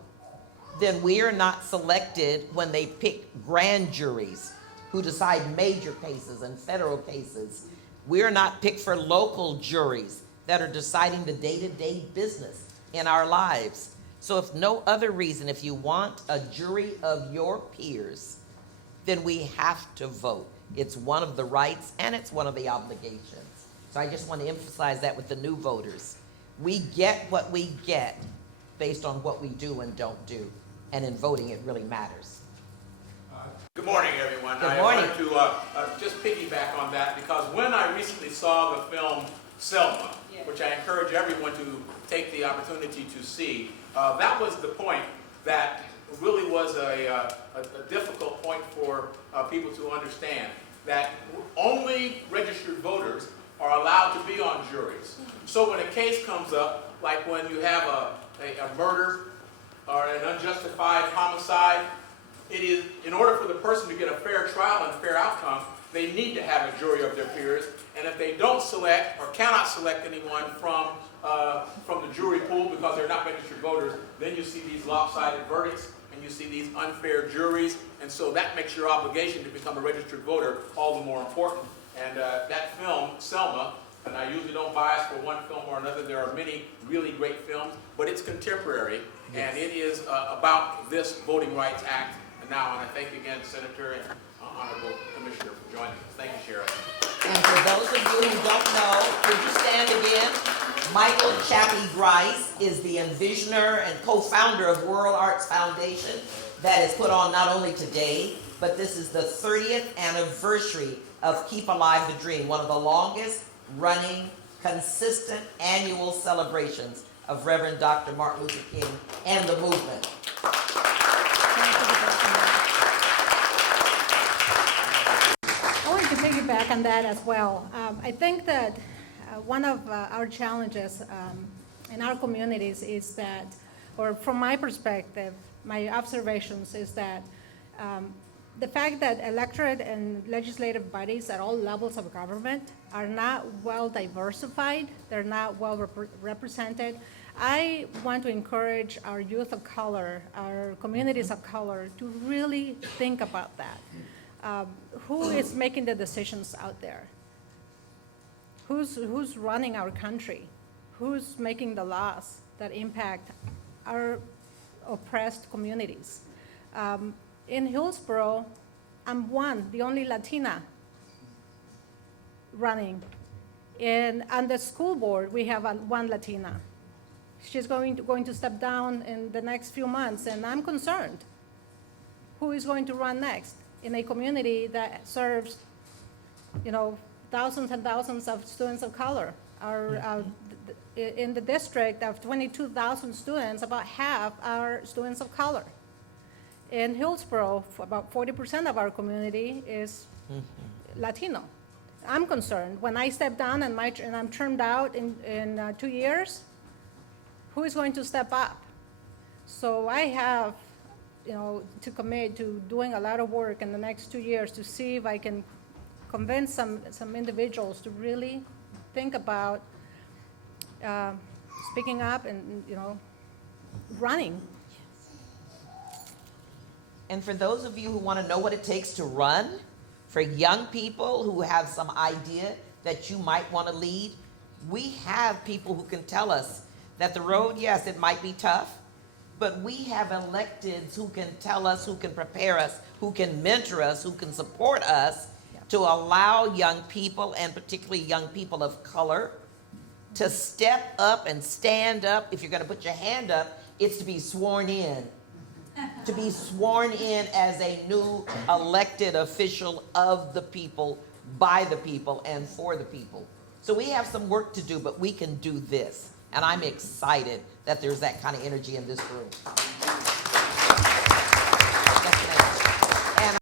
then we are not selected when they pick grand juries who decide major cases and federal cases. We are not picked for local juries that are deciding the day-to-day business in our lives. So if no other reason, if you want a jury of your peers, then we have to vote. It's one of the rights and it's one of the obligations. So I just want to emphasize that with the new voters. We get what we get based on what we do and don't do. And in voting, it really matters. Good morning, everyone. Good morning. I wanted to just piggyback on that because when I recently saw the film Selma, which I encourage everyone to take the opportunity to see, that was the point that really was a difficult point for people to understand, that only registered voters are allowed to be on juries. So when a case comes up, like when you have a murder or an unjustified homicide, it is, in order for the person to get a fair trial and a fair outcome, they need to have a jury of their peers. And if they don't select or cannot select anyone from the jury pool because they're not registered voters, then you see these lopsided verdicts and you see these unfair juries. And so that makes your obligation to become a registered voter all the more important. And that film, Selma, and I usually don't bias for one film or another. There are many really great films, but it's contemporary, and it is about this Voting Rights Act. And now, and I thank again Senator and Honorable Commissioner for joining us. Thank you, Sheriff. And for those of you who don't know, could you stand again? Michael Chappie Grice is the envisioner and co-founder of World Arts Foundation that is put on not only today, but this is the 30th anniversary of Keep Alive the Dream, one of the longest running, consistent annual celebrations of Reverend Dr. Martin Luther King and the movement. I want to piggyback on that as well. I think that one of our challenges in our communities is that, or from my perspective, my observations is that the fact that electorate and legislative bodies at all levels of government are not well diversified, they're not well represented. I want to encourage our youth of color, our communities of color, to really think about that. Who is making the decisions out there? Who's running our country? Who's making the laws that impact our oppressed communities? In Hillsborough, I'm the only Latina running. And on the school board, we have one Latina. She's going to step down in the next few months, and I'm concerned. Who is going to run next in a community that serves, thousands and thousands of students of color? In the district of 22,000 students, about half are students of color. In Hillsborough, about 40% of our community is Latino. I'm concerned. When I step down and I'm termed out in 2 years, who is going to step up? So I have, to commit to doing a lot of work in the next 2 years to see if I can convince some individuals to really think about speaking up and, running. And for those of you who want to know what it takes to run, for young people who have some idea that you might want to lead, we have people who can tell us that the road, yes, it might be tough, but we have electeds who can tell us, who can prepare us, who can mentor us, who can support us to allow young people, and particularly young people of color, to step up and stand up. If you're going to put your hand up, it's to be sworn in. To be sworn in as a new elected official of the people, by the people, and for the people. So we have some work to do, but we can do this. And I'm excited that there's that kind of energy in this room. And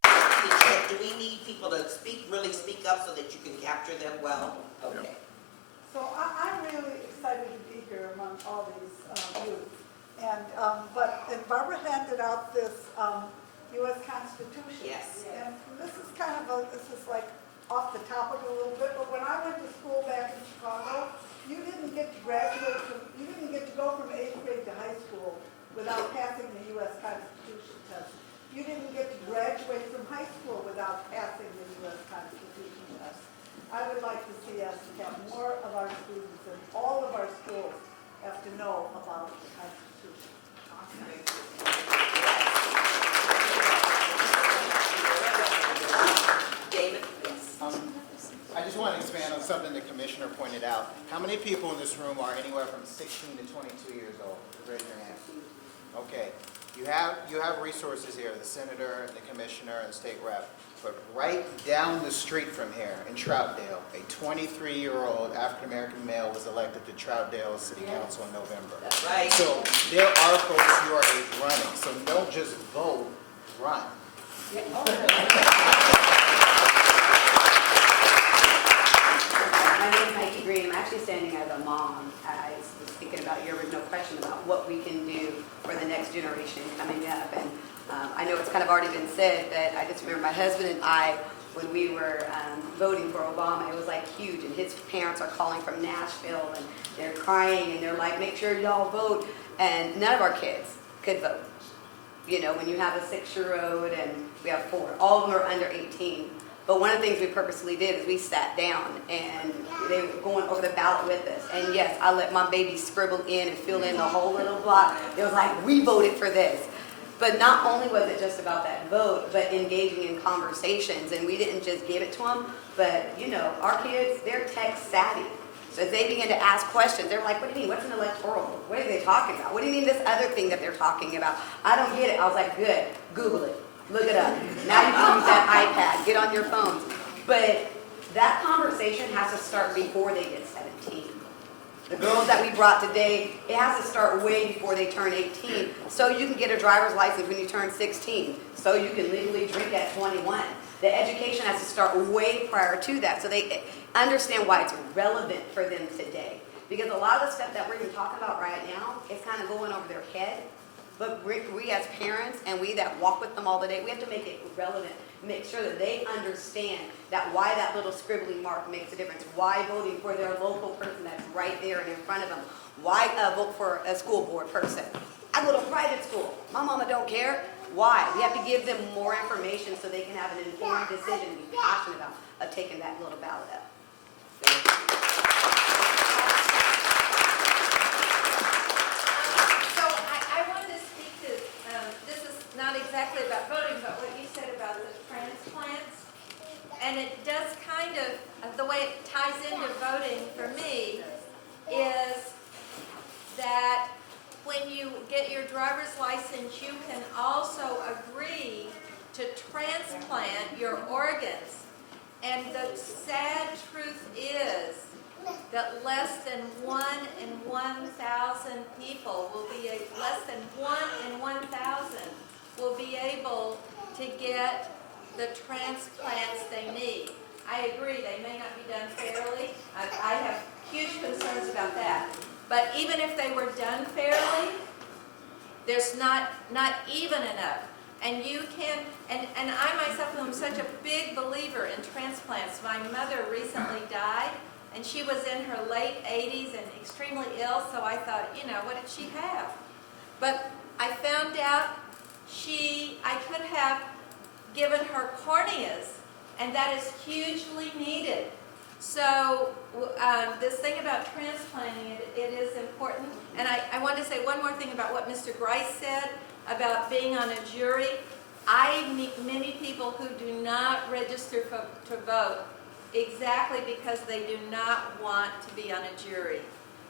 do we need people to really speak up so that you can capture them well? Okay. So I'm really excited to be here among all these youth. And Barbara handed out this U.S. Constitution. Yes. And this is like off the topic a little bit, but when I went to school back in Chicago, you didn't get to go from 8th grade to high school without passing the U.S. Constitution. expand on something the commissioner pointed out. How many people in this room are anywhere from 16 to 22 years old? Raise your hand. Okay. You have resources here, the senator, and the commissioner, and the state rep. But right down the street from here in Troutdale, a 23-year-old African-American male was elected to Troutdale City Council in November. That's right. So there are folks your age running. So don't just vote, run. My name is Mikey Green. I'm actually standing as a mom. I was thinking about your original question about what we can do for the next generation coming up. And I know it's kind of already been said, but I just remember my husband and I, when we were voting for Obama, it was like huge. And his parents are calling from Nashville, and they're crying, and they're like, make sure y'all vote. And none of our kids could vote. You know, when you have a 6-year-old and we have 4, all of them are under 18. But one of the things we purposely did is we sat down and they were going over the ballot with us. And yes, I let my baby scribble in and fill in the whole little block. It was like, we voted for this. But not only was it just about that vote, but engaging in conversations. And we didn't just give it to them, but you know, our kids, they're tech savvy. So as they begin to ask questions, they're like, what do you mean? What's an electoral vote? What are they talking about? What do you mean this other thing that they're talking about? I don't get it. I was like, good, Google it. Look it up. Now you can use that iPad. Get on your phones. But that conversation has to start before they get 17. The girls that we brought today, it has to start way before they turn 18. So you can get a driver's license when you turn 16. So you can legally drink at 21. The education has to start way prior to that so they understand why it's relevant for them today. Because a lot of the stuff that we're even talking about right now is kind of going over their head. But we as parents and we that walk with them all the day, we have to make it relevant, make sure that they understand that why that little scribbly mark makes a difference, why voting for their local person that's right there and in front of them, why vote for a school board person. I go to private school. My mama don't care. Why? We have to give them more information so they can have an informed decision, be passionate about taking that little ballot up. Not exactly about voting, but what you said about the transplants. And it does kind of, the way it ties into voting for me is that when you get your driver's license, you can also agree to transplant your organs. And the sad truth is that less than 1 in 1,000 people will be, less than 1 in 1,000 will be able to get the transplants they need. I agree, they may not be done fairly. I have huge concerns about that. But even if they were done fairly, there's not even enough. And you can, and I myself am such a big believer in transplants. My mother recently died, and she was in her late 80s and extremely ill, so I thought, you know, what did she have? But I found out I could have given her corneas, and that is hugely needed. So this thing about transplanting, it is important. And I want to say one more thing about what Mr. Grice said about being on a jury. I meet many people who do not register to vote exactly because they do not want to be on a jury.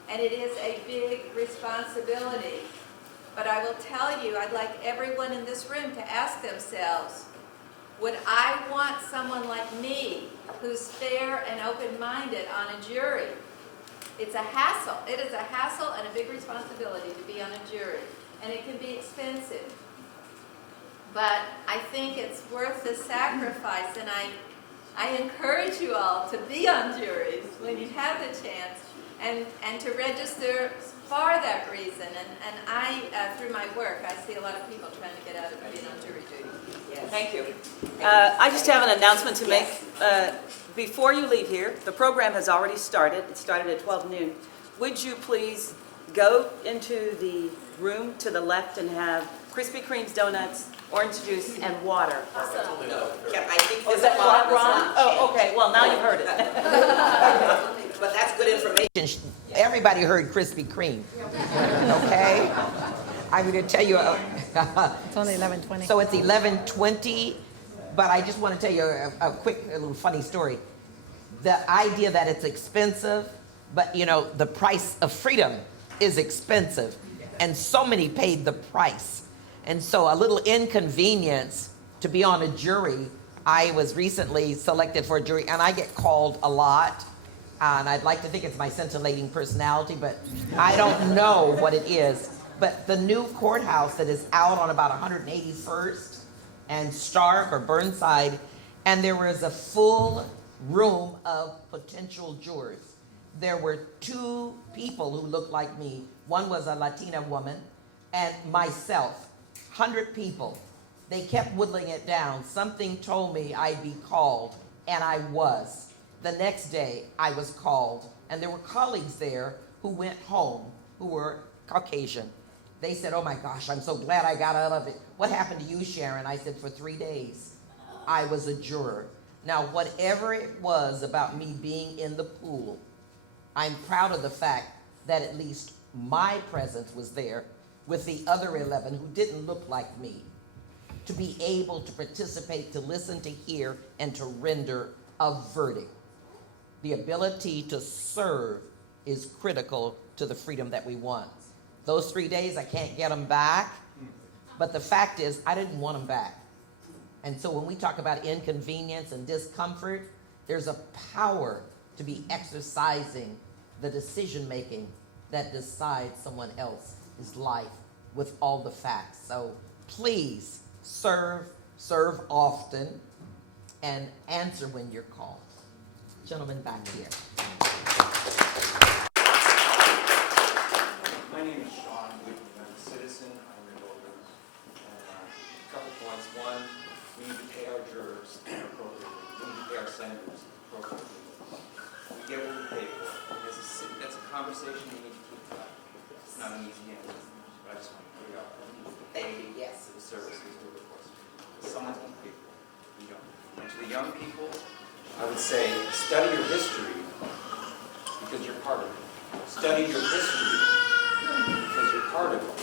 And it is a big responsibility. But I will tell you, I'd like everyone in this room to ask themselves, would I want someone like me who's fair and open-minded on a jury? It's a hassle. It is a hassle and a big responsibility to be on a jury. And it can be expensive. But I think it's worth the sacrifice, and I encourage you all to be on juries when you have the chance and to register for that reason. And I, through my work, I see a lot of people trying to get out of being on jury duty. Yes. Thank you. I just have an announcement to make. Before you leave here, the program has already started. It started at 12 noon. Would you please go into the room to the left and have Krispy Kreme's donuts, orange juice, and water? Awesome. No. Yeah, I think Is that wrong? Oh, okay. Well, now you've heard it. But that's good information. Everybody heard Krispy Kreme. Okay? I'm going to tell you. It's only 11:20. So it's 11:20, but I just want to tell you a quick, a little funny story. the idea that it's expensive, but you know, the price of freedom is expensive. And so many paid the price. And so a little inconvenience to be on a jury. I was recently selected for a jury, and I get called a lot. And I'd like to think it's my scintillating personality, but I don't know what it is. But the new courthouse that is out on about 181st and Stark or Burnside, and there was a full room of potential jurors. There were 2 people who looked like me. One was a Latina woman, and myself. 100 people. They kept whittling it down. Something told me I'd be called, and I was. The next day, I was called, and there were colleagues there who went home, who were Caucasian. They said, oh my gosh, I'm so glad I got out of it. What happened to you, Sharon? I said, for 3 days, I was a juror. Now, whatever it was about me being in the pool, I'm proud of the fact that at least my presence was there with the other 11 who didn't look like me, to be able to participate, to listen, to hear, and to render a verdict. The ability to serve is critical to the freedom that we want. Those 3 days, I can't get them back, but the fact is, I didn't want them back. And so when we talk about inconvenience and discomfort, there's a power to be exercising the decision-making that decides someone else's life with all the facts. So please serve often, and answer when you're called. Gentleman back here. My name is Sean Whitney. I'm a citizen. I'm a voter. A couple points. One, we need to pay our jurors appropriately. We need to pay our senators appropriately. We get what we pay for. That's a conversation we need to keep track. It's not an easy answer, but I just want to put it out there. We need to pay Yes. for the services we're requesting. Someone's going to pay for it. We don't. And to the young people, I would say, study your history because you're part of it. Study your history because you're part of it.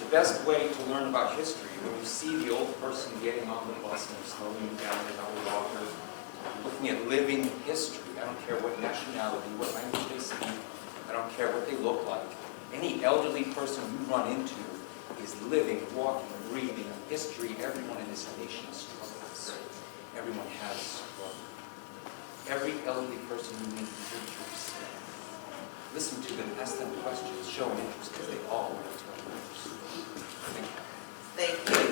The best way to learn about history, when you see the old person getting on the bus and slowing down without a walker, looking at living history. I don't care what nationality, what language they speak. I don't care what they look like. Any elderly person you run into is living, walking, breathing history. Everyone in this nation struggles. Everyone has struggled. Every elderly person you meet is interested. Listen to them, ask them questions, show an interest, because they all want to tell others. Thank you. Thank you.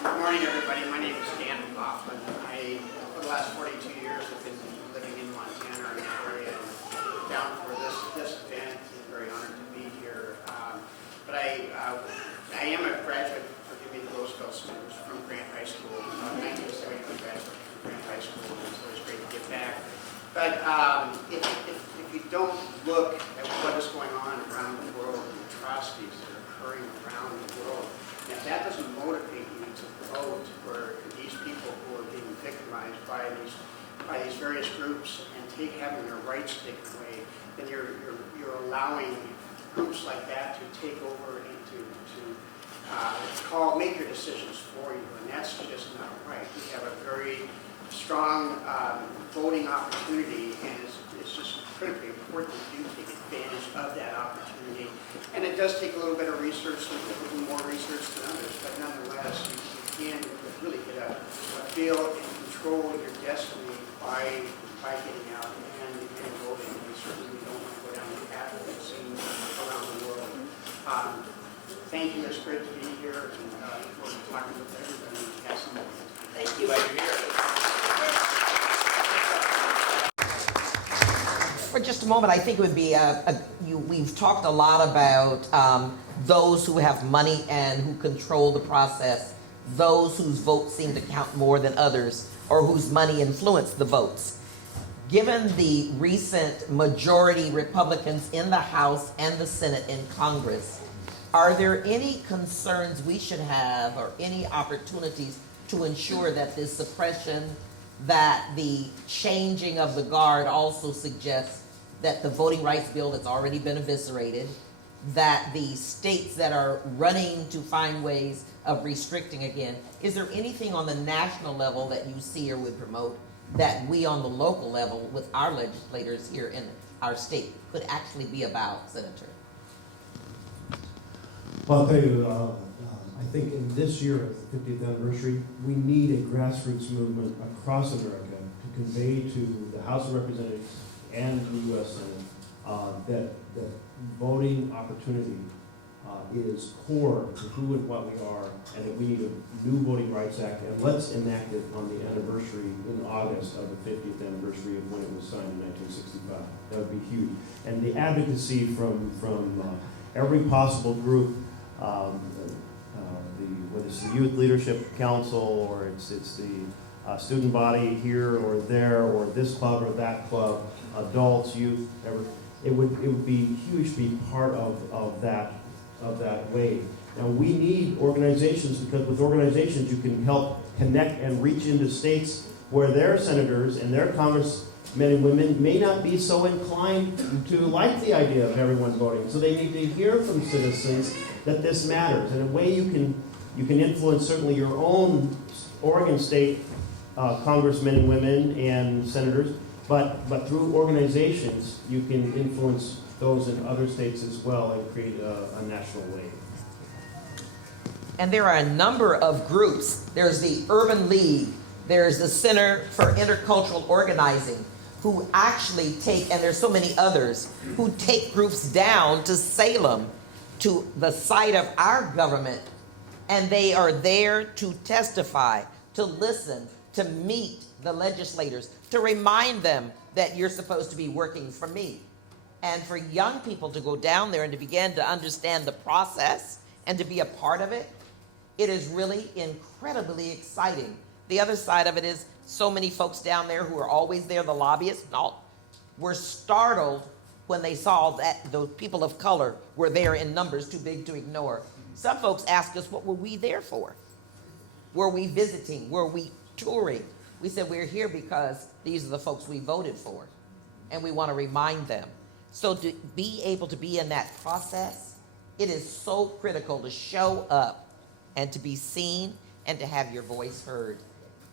Good morning, everybody. My name is Dan McLaughlin. I, for the last 42 years, have been living in Montana or in the area, and down for this event. I'm very honored to be here. But I am a graduate, forgive me, the Rose Bell students from Grant High School. 1971 graduate from Grant High School, and so it's great to get back. But if you don't look at what is going on around the world, the atrocities that are occurring around the world, if that doesn't motivate you to vote for these people who are being victimized by these various groups and having their rights taken away, then you're allowing groups like that to take over and to make your decisions for you, and that's just not right. We have a very strong voting opportunity, and it's just critically important that you take advantage of that opportunity. And it does take a little bit of research, a little more research than others, but nonetheless, you can really get a feel and control your destiny by getting out and voting. We certainly don't want to go down the path that we've seen around the world. Thank you. It's great to be here and look forward to talking with everybody and passing the time. Thank you. Glad you're here. For just a moment, I think it would be we've talked a lot about those who have money and who control the process, those whose votes seem to count more than others, or whose money influence the votes. Given the recent majority Republicans in the House and the Senate in Congress, are there any concerns we should have or any opportunities to ensure that this suppression, that the changing of the guard also suggests that the voting rights bill that's already been eviscerated, that the states that are running to find ways of restricting again. Is there anything on the national level that you see or would promote that we on the local level with our legislators here in our state could actually be about, Senator? Well, I'll tell you, I think in this year, at the 50th anniversary, we need a grassroots movement across America to convey to the House of Representatives and the U.S. Senate that voting opportunity is core to who and what we are, and that we need a new Voting Rights Act, and let's enact it on the anniversary in August of the 50th anniversary of when it was signed in 1965. That would be huge. And the advocacy from every possible group, whether it's the Youth Leadership Council, or it's the student body here or there, or this club or that club, adults, youth, it would be huge to be part of that wave. Now, we need organizations, because with organizations you can help connect and reach into states where their senators and their congressmen and women may not be so inclined to like the idea of everyone voting. So they need to hear from citizens that this matters. And a way you can influence certainly your own Oregon state congressmen and women and senators, but through organizations you can influence those in other states as well and create a national wave. And there are a number of groups. There's the Urban League, there's the Center for Intercultural Organizing, who actually take, and there's so many others, who take groups down to Salem, to the site of our government, and they are there to testify, to listen, to meet the legislators, to remind them that you're supposed to be working for me. And for young people to go down there and to begin to understand the process and to be a part of it, it is really incredibly exciting. The other side of it is so many folks down there who are always there, the lobbyists, were startled when they saw that those people of color were there in numbers too big to ignore. Some folks asked us, what were we there for? Were we visiting? Were we touring? We said, we're here because these are the folks we voted for, and we want to remind them. So to be able to be in that process, it is so critical to show up and to be seen and to have your voice heard.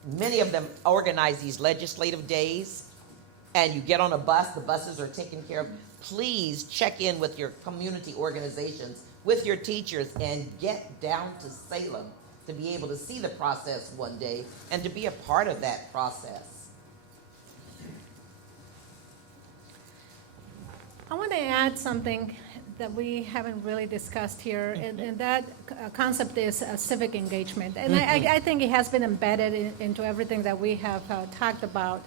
Many of them organize these legislative days, and you get on a bus, the buses are taken care of. Please check in with your community organizations, with your teachers, and get down to Salem to be able to see the process one day and to be a part of that process. I want to add something that we haven't really discussed here, and that concept is civic engagement. And I think it has been embedded into everything that we have talked about.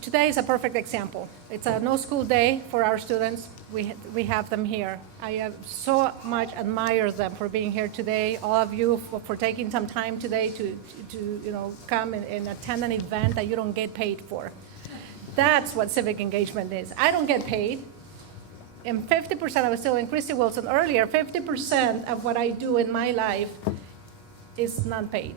Today is a perfect example. It's a no-school day for our students. We have them here. I so much admire them for being here today, all of you for taking some time today to come and attend an event that you don't get paid for. That's what civic engagement is. I don't get paid. And 50%, I was telling Christy Wilson earlier, 50% of what I do in my life is non-paid.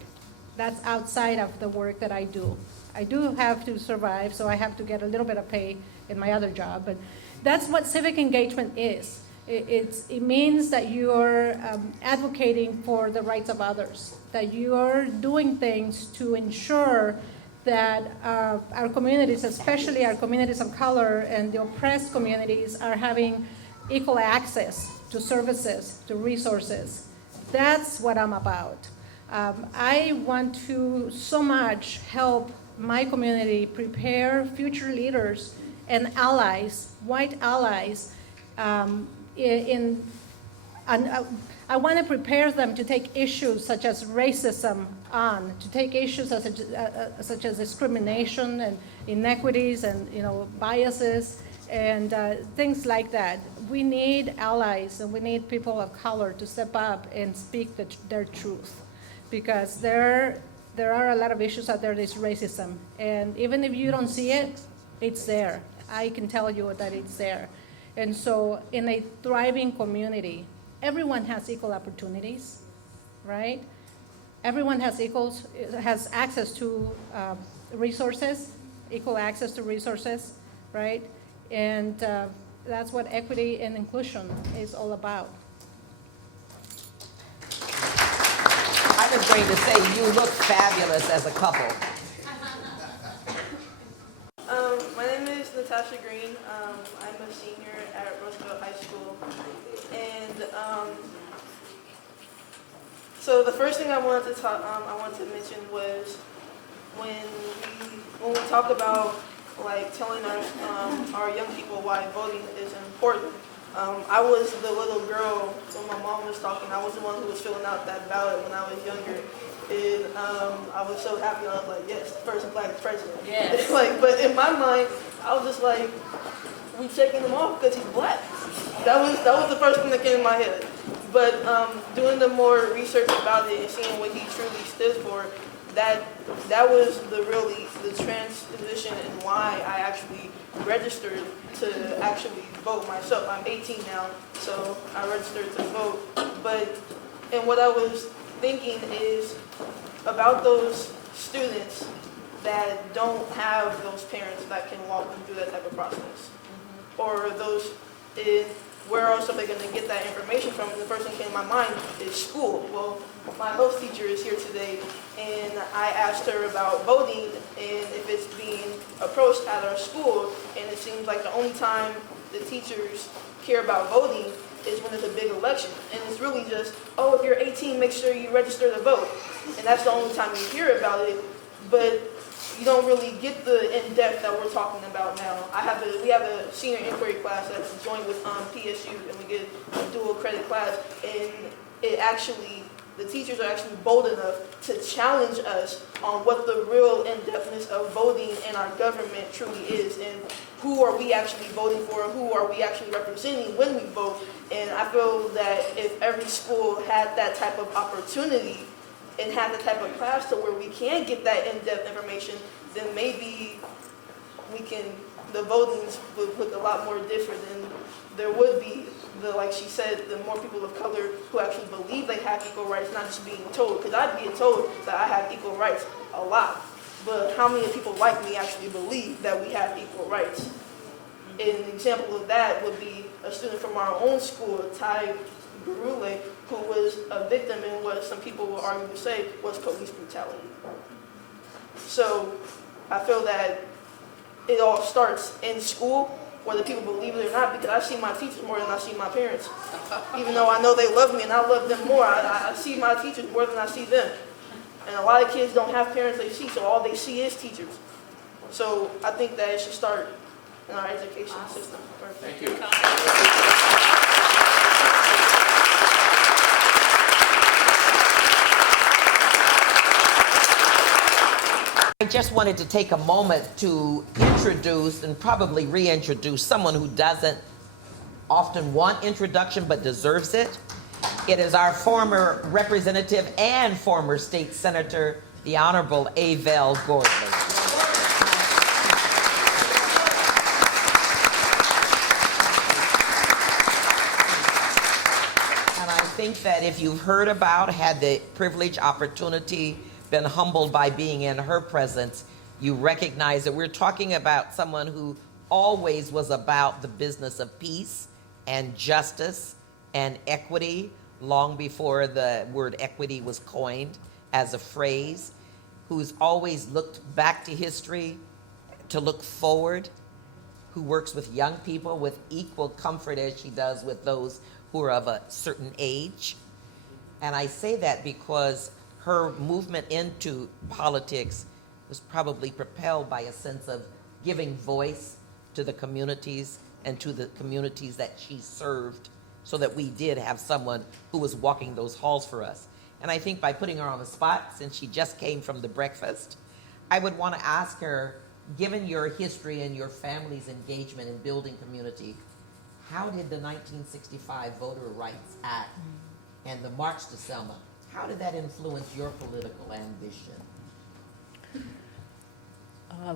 That's outside of the work that I do. I do have to survive, so I have to get a little bit of pay in my other job. But that's what civic engagement is. It means that you're advocating for the rights of others, that you're doing things to ensure that our communities, especially our communities of color and the oppressed communities, are having equal access to services, to resources. That's what I'm about. I want to so much help my community prepare future leaders and allies, white allies, I want to prepare them to take issues such as racism on, to take issues such as discrimination and inequities and biases and things like that. We need allies and we need people of color to step up and speak their truth, because there are a lot of issues out there. There's racism, and even if you don't see it, it's there. I can tell you that it's there. And so in a thriving community, everyone has equal opportunities, right? Everyone has access to resources, equal access to resources, right? And that's what equity and inclusion is all about. was going to say, you look fabulous as a couple. My name is Natasha Green. I'm a senior at Roosevelt High School. And so the first thing I wanted to mention was when we talk about like telling our young people why voting is important. I was the little girl when my mom was talking. I was the one who was filling out that ballot when I was younger. And I was so happy. I was like, yes, first black president. Yes. Like, but in my mind, I was just like, we checking him off because he's black. That was the first thing that came in my head. But doing the more research about it and seeing what he truly stood for, that was the trans position and why I actually registered to actually vote myself. I'm 18 now, so I registered to vote. And what I was thinking is about those students that don't have those parents that can walk them through that type of process. Or those, where else are they going to get that information from? And the first thing that came to my mind is school. Well, my host teacher is here today, and I asked her about voting and if it's being approached at our school, and it seems like the only time the teachers care about voting is when it's a big election. And it's really just, oh, if you're 18, make sure you register to vote. And that's the only time you hear about it, but you don't really get the in-depth that we're talking about now. We have a senior inquiry class that's joined with PSU, and we get a dual credit class, and the teachers are actually bold enough to challenge us on what the real in-depthness of voting in our government truly is, and who are we actually voting for, and who are we actually representing when we vote. And I feel that if every school had that type of opportunity and had the type of class to where we can get that in-depth information, then maybe the votings would look a lot more different, and there would be, like she said, the more people of color who actually believe they have equal rights, not just being told. Because I'd be told that I have equal rights a lot, but how many people like me actually believe that we have equal rights? And an example of that would be a student from our own school, Ty Gurule, who was a victim in what some people will argue to say was police brutality. So I feel that it all starts in school, whether people believe it or not, because I see my teachers more than I see my parents. Even though I know they love me and I love them more, I see my teachers more than I see them. And a lot of kids don't have parents they see, so all they see is teachers. So I think that it should start in our education system. Thank you. I just wanted to take a moment to introduce and probably reintroduce someone who doesn't often want introduction but deserves it. It is our former representative and former state senator, the Honorable Avell Gordley. And I think that if you've heard about, had the privilege, opportunity, been humbled by being in her presence, you recognize that we're talking about someone who always was about the business of peace and justice and equity, long before the word equity was coined as a phrase, who's always looked back to history to look forward, who works with young people with equal comfort as she does with those who are of a certain age. And I say that because her movement into politics was probably propelled by a sense of giving voice to the communities and to the communities that she served, so that we did have someone who was walking those halls for us. And I think by putting her on the spot, since she just came from the breakfast, I would want to ask her, given your history and your family's engagement in building community, how did the 1965 Voter Rights Act and the March to Selma, how did that influence your political ambition?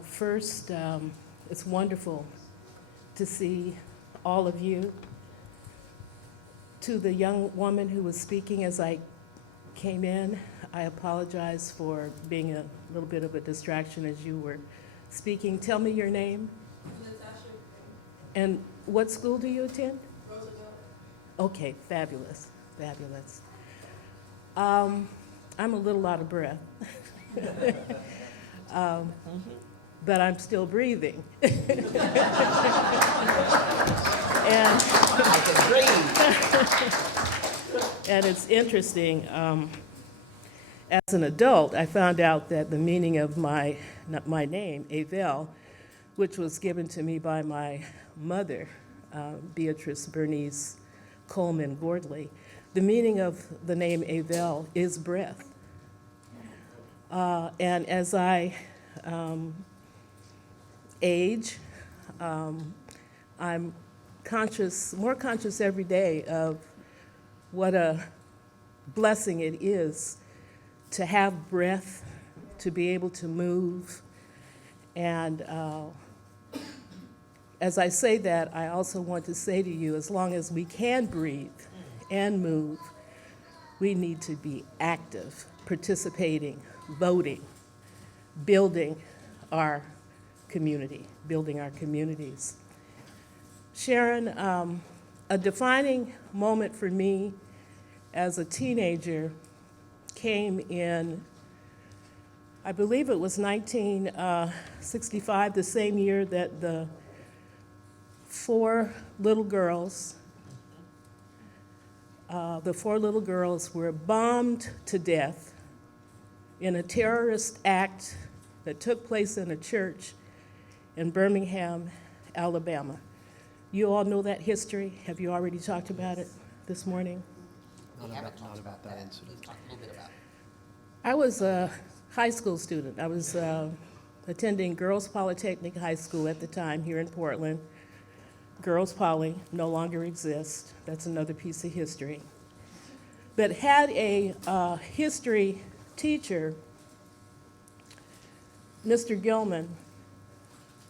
First, it's wonderful to see all of you. To the young woman who was speaking as I came in, I apologize for being a little bit of a distraction as you were speaking. Tell me your name. Natasha. And what school do you attend? Roosevelt. Okay, fabulous, fabulous. I'm a little out of breath. But I'm still breathing. And I can breathe. And it's interesting. As an adult, I found out that the meaning of my name, Avell, which was given to me by my mother, Beatrice Bernice Coleman Gordley, the meaning of the name Avell is breath. And as I age, I'm more conscious every day of what a blessing it is to have breath, to be able to move. And as I say that, I also want to say to you, as long as we can breathe and move, we need to be active, participating, voting, building our community, building our communities. Sharon, a defining moment for me as a teenager came in, I believe it was 1965, the same year that the 4 little girls were bombed to death in a terrorist act that took place in a church in Birmingham, Alabama. You all know that history? Have you already talked about it this morning? Not about that incident. Talk a little bit about it. I was a high school student. I was attending Girls Polytechnic High School at the time here in Portland. Girls Poly no longer exists. That's another piece of history. But had a history teacher, Mr. Gilman,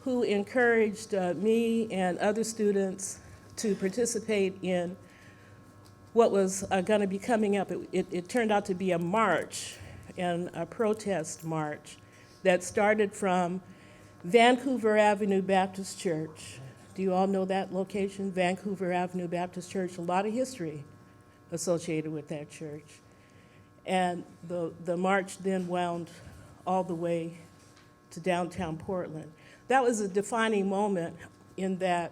who encouraged me and other students to participate in what was going to be coming up. It turned out to be a march, and a protest march that started from Vancouver Avenue Baptist Church. Do you all know that location, Vancouver Avenue Baptist Church? A lot of history associated with that church. And the march then wound all the way to downtown Portland. That was a defining moment in that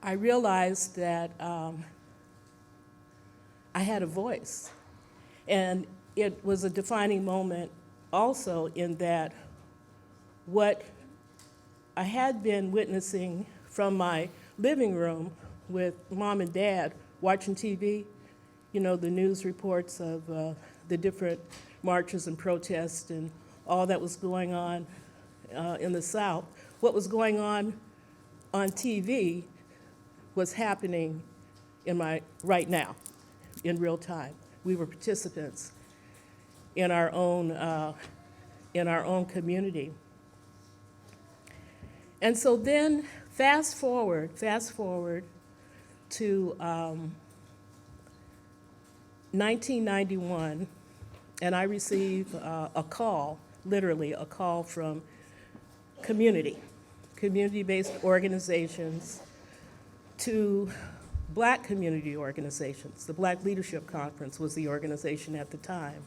I realized that I had a voice. And it was a defining moment also in that what I had been witnessing from my living room with mom and dad watching TV, you know, the news reports of the different marches and protests and all that was going on in the South. What was going on TV was happening right now, in real time. We were participants in our own community. And so then, fast forward to 1991, and I receive a call, literally a call from community-based organizations to Black community organizations. The Black Leadership Conference was the organization at the time,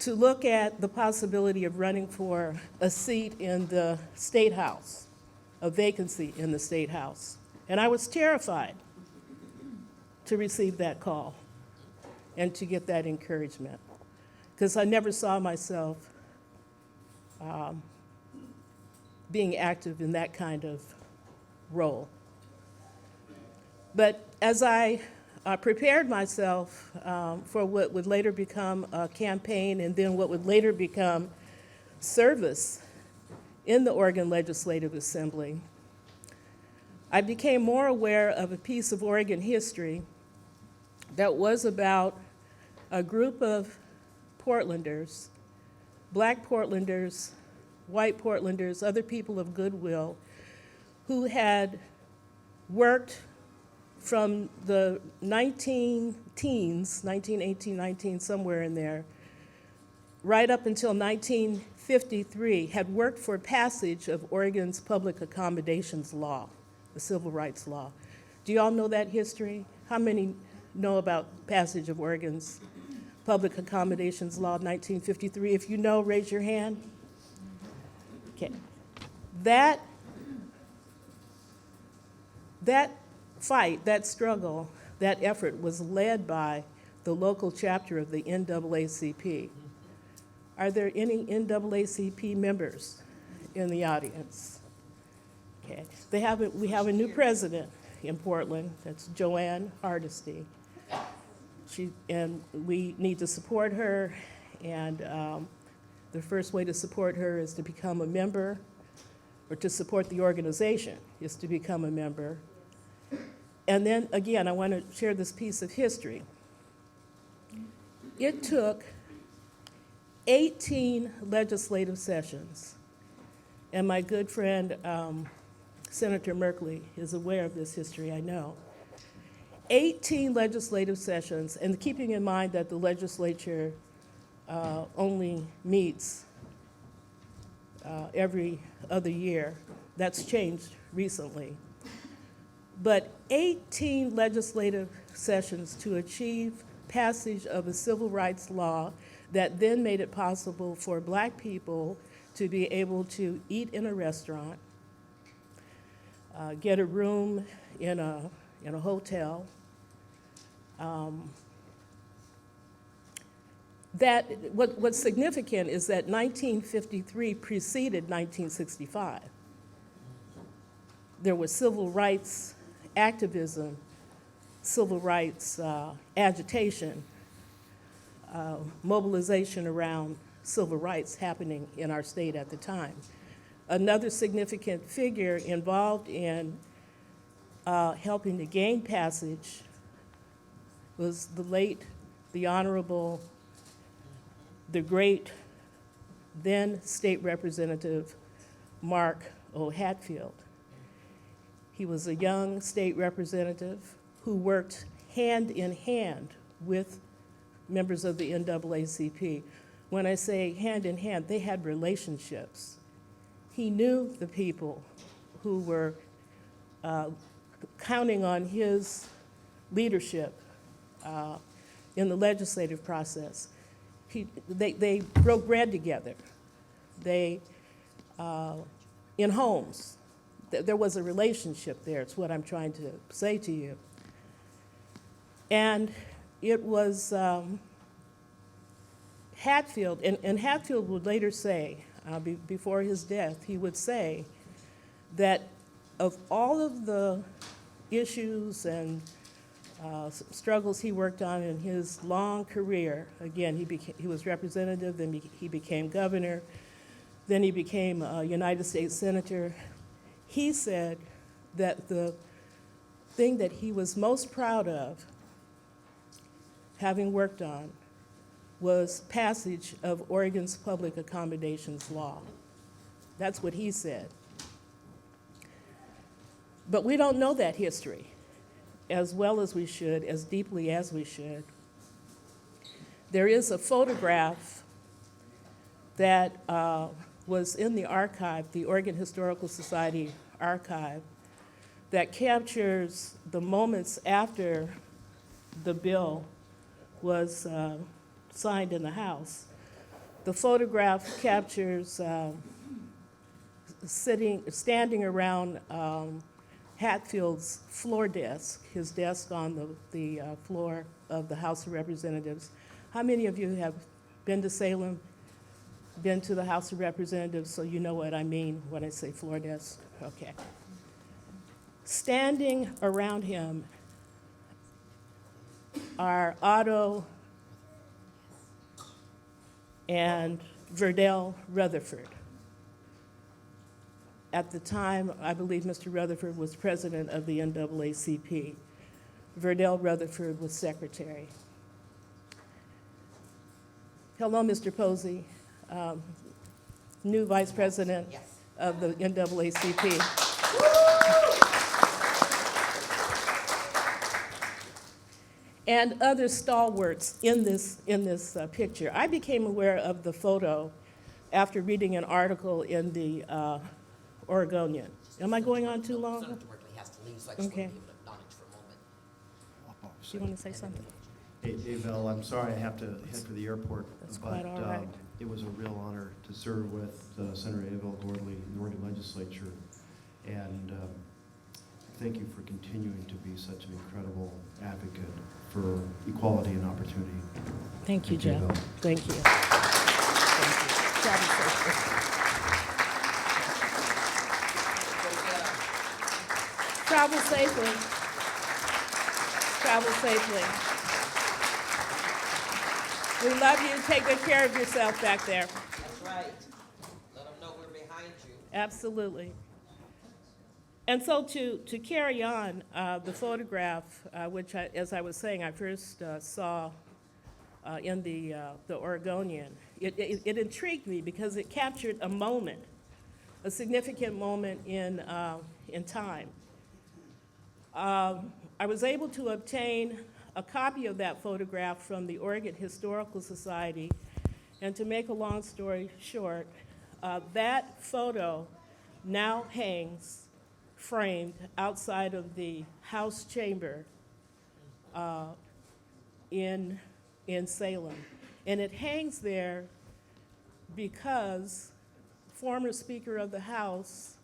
to look at the possibility of running for a seat in the State House, a vacancy in the State House. And I was terrified to receive that call and to get that encouragement, because I never saw myself being active in that kind of role. But as I prepared myself for what would later become a campaign and then what would later become service in the Oregon Legislative Assembly, I became more aware of a piece of Oregon history that was about a group of Portlanders, Black Portlanders, white Portlanders, other people of goodwill, who had worked from the 1918, 19, somewhere in there, right up until 1953, had worked for passage of Oregon's public accommodations law, the civil rights law. Do you all know that history? How many know about passage of Oregon's Public Accommodations Law of 1953? If you know, raise your hand. Okay. That fight, that struggle, that effort was led by the local chapter of the NAACP. Are there any NAACP members in the audience? Okay. We have a new president in Portland. That's Joanne Hardesty. And we need to support her. And the first way to support her is to become a member, or to support the organization is to become a member. And then again, I want to share this piece of history. It took 18 legislative sessions, and my good friend Senator Merkley is aware of this history, I know. 18 legislative sessions, and keeping in mind that the legislature only meets every other year. That's changed recently. But 18 legislative sessions to achieve passage of a civil rights law that then made it possible for Black people to be able to eat in a restaurant, get a room in a hotel. What's significant is that 1953 preceded 1965. There was civil rights activism, civil rights agitation, mobilization around civil rights happening in our state at the time. Another significant figure involved in helping to gain passage was the Honorable, the great then State Representative Mark O. Hatfield. He was a young state representative who worked hand in hand with members of the NAACP. When I say hand in hand, they had relationships. He knew the people who were counting on his leadership in the legislative process. They broke bread together. They, in homes, there was a relationship there. It's what I'm trying to say to you. And it was Hatfield, and Hatfield would later say, before his death, he would say that of all of the issues and struggles he worked on in his long career, again, he was representative, then he became governor, then he became a United States Senator. He said that the thing that he was most proud of, having worked on, was passage of Oregon's Public Accommodations Law. That's what he said. But we don't know that history as well as we should, as deeply as we should. There is a photograph that was in the archive, the Oregon Historical Society archive, that captures the moments after the bill was signed in the House. The photograph captures standing around Hatfield's floor desk, his desk on the floor of the House of Representatives. How many of you have been to Salem, been to the House of Representatives, so you know what I mean when I say floor desk? Okay. Standing around him are Otto and Verdell Rutherford. At the time, I believe Mr. Rutherford was president of the NAACP. Verdell Rutherford was secretary. Hello, Mr. Posey, new vice president of the NAACP. And other stalwarts in this picture. I became aware of the photo after reading an article in the Oregonian. Am I going on too long? Senator Merkley has to leave, so I just want to Okay. be able to acknowledge for a moment. Do you want to say something? Hey, Val, I'm sorry I have to head for the airport. That's but, quite all right. It was a real honor to serve with Senator Abel Gordley in the Oregon Legislature. And thank you for continuing to be such an incredible advocate for equality and opportunity. Thank you, Jeff. Val. Thank you. Travel safely. Travel safely. We love you. Take good care of yourself back there. That's right. Let them know we're behind you. Absolutely. And so to carry on, the photograph, which, as I was saying, I first saw in the Oregonian, it intrigued me because it captured a moment, a significant moment in time. I was able to obtain a copy of that photograph from the Oregon Historical Society, and to make a long story short, that photo now hangs framed outside of the House chamber in Salem. And it hangs there because former Speaker of the House,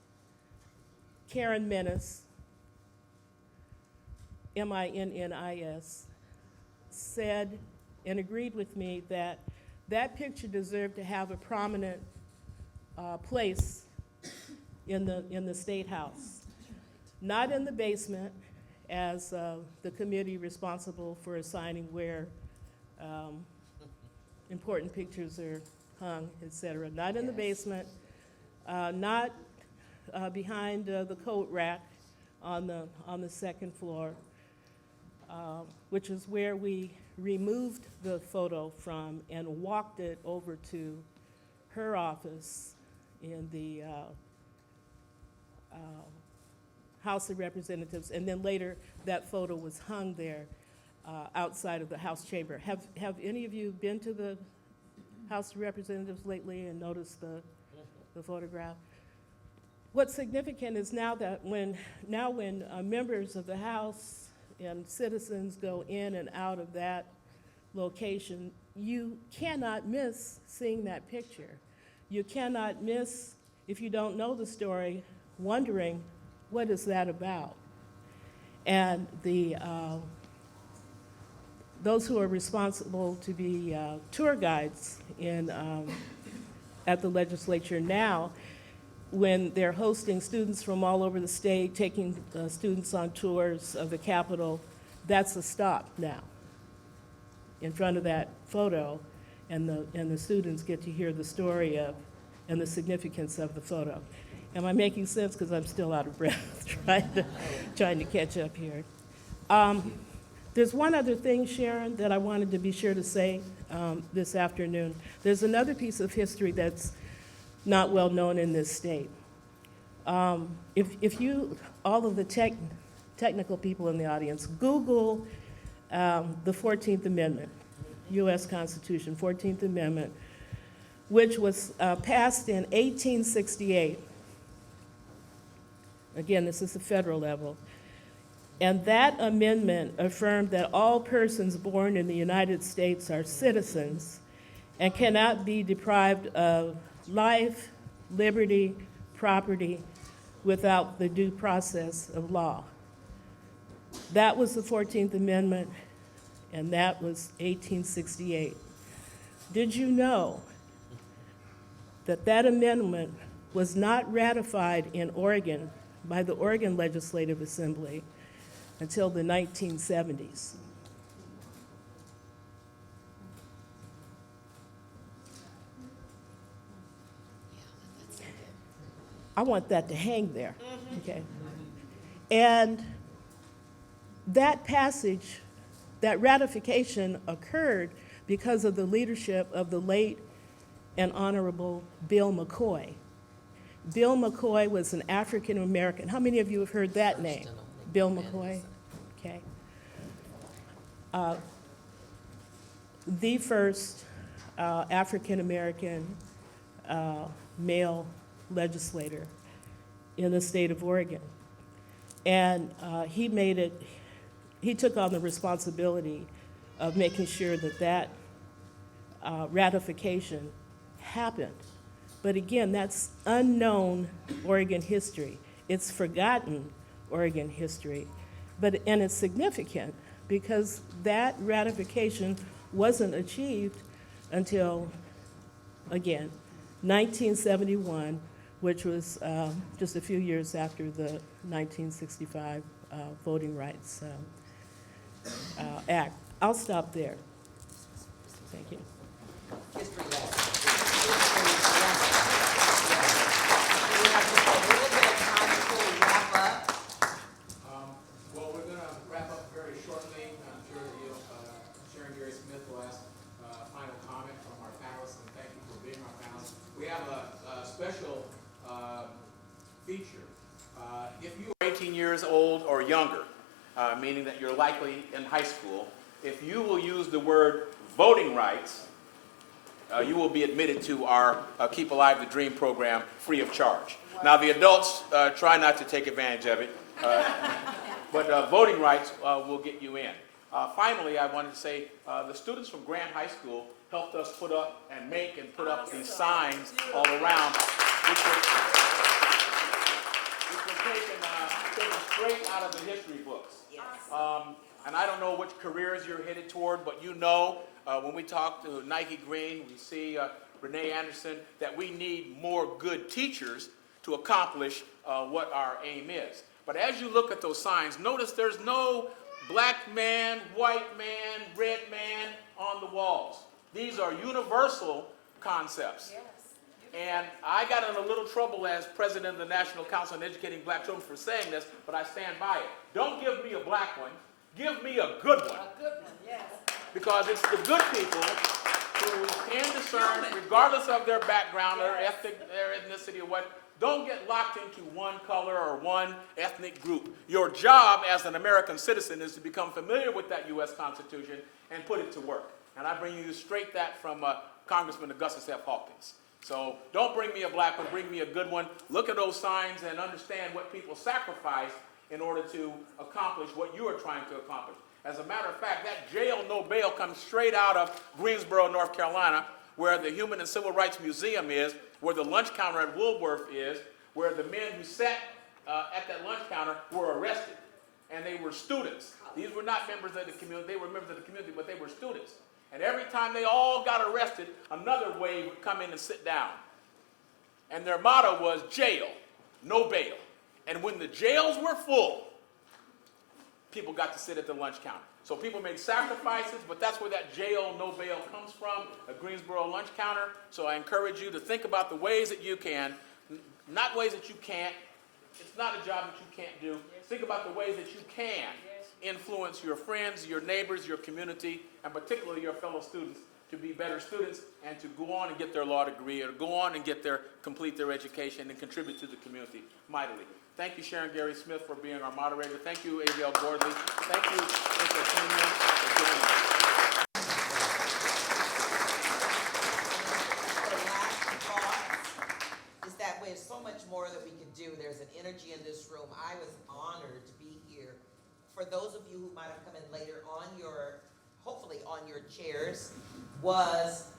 Karen Minnis, M-I-N-N-I-S, said and agreed with me that that picture deserved to have a prominent place in the State House. Not in the basement, as the committee responsible for assigning where important pictures are hung, et cetera. Not in the basement, not behind the coat rack on the second floor, which is where we removed the photo from and walked it over to her office in the House of Representatives, and then later that photo was hung there outside of the House chamber. Have any of you been to the House of Representatives lately and noticed the photograph? What's significant is now when members of the House and citizens go in and out of that location, you cannot miss seeing that picture. You cannot miss, if you don't know the story, wondering, what is that about? And those who are responsible to be tour guides at the legislature now, when they're hosting students from all over the state, taking students on tours of the Capitol, that's a stop now in front of that photo, and the students get to hear the story of and the significance of the photo. Am I making sense? Because I'm still out of breath trying to catch up here. There's one other thing, Sharon, that I wanted to be sure to say this afternoon. There's another piece of history that's not well known in this state. If you, all of the technical people in the audience, Google the 14th Amendment, U.S. Constitution, 14th Amendment, which was passed in 1868. Again, this is the federal level. And that amendment affirmed that all persons born in the United States are citizens and cannot be deprived of life, liberty, property without the due process of law. That was the 14th Amendment, and that was 1868. Did you know that that amendment was not ratified in Oregon by the Oregon Legislative Assembly until the 1970s? I want that to hang there, okay? And that passage, that ratification occurred because of the leadership of the late and Honorable Bill McCoy. Bill McCoy was an African American. How many of you have heard that name? Bill McCoy? Okay. The first African American male legislator in the state of Oregon. And he made it he took on the responsibility of making sure that that ratification happened. But again, that's unknown Oregon history. It's forgotten Oregon history. And it's significant because that ratification wasn't achieved until, again, 1971, which was just a few years after the 1965 Voting Rights Act. I'll stop there. Thank you. History lesson. We have just a little bit of time before we wrap up. Well, we're going to wrap up very shortly. I'm sure that you'll, Sharon Gary Smith will ask final comment from our panelists, and thank you for being our panelists. We have a special feature. If you are 18 years old or younger, meaning that you're likely in high school, if you will use the word voting rights, you will be admitted to our Keep Alive the Dream program free of charge. Now, the adults try not to take advantage of it, but voting rights will get you in. Finally, I wanted to say the students from Grant High School helped us put up and make and put up these signs all around, which were taken straight out of the history books. And I don't know which careers you're headed toward, but you know, when we talk to Nike Green, we see Renee Anderson, that we need more good teachers to accomplish what our aim is. But as you look at those signs, notice there's no black man, white man, red man on the walls. These are universal concepts. Yes. And I got in a little trouble as president of the National Council on Educating Black Children for saying this, but I stand by it. Don't give me a black one. Give me a good one. A good one, yes. Because it's the good people who can discern, regardless of their background, their ethnicity, or what. Don't get locked into one color or one ethnic group. Your job as an American citizen is to become familiar with that U.S. Constitution and put it to work. And I bring you straight that from Congressman Augustus F. Hawkins. So don't bring me a black one, bring me a good one. Look at those signs and understand what people sacrificed in order to accomplish what you are trying to accomplish. As a matter of fact, that jail no bail comes straight out of Greensboro, North Carolina, where the Human and Civil Rights Museum is, where the lunch counter at Woolworth is, where the men who sat at that lunch counter were arrested. And they were students. These were not members of the community. They were members of the community, but they were students. And every time they all got arrested, another wave would come in and sit down. And their motto was jail, no bail. And when the jails were full, people got to sit at the lunch counter. So people made sacrifices, but that's where that jail, no bail comes from, a Greensboro lunch counter. So I encourage you to think about the ways that you can, not ways that you can't. It's not a job that you can't do. Think about the ways that you can influence your friends, your neighbors, your community, and particularly your fellow students to be better students and to go on and get their law degree or go on and complete their education and contribute to the community mightily. Thank you, Sharon Gary Smith, for being our moderator. Thank you, A.L. Gordley. Thank you, Mr. Pena, for joining us. The last thought is that there's so much more that we could do. There's an energy in this room. I was honored to be here. For those of you who might have come in later, hopefully on your chairs, was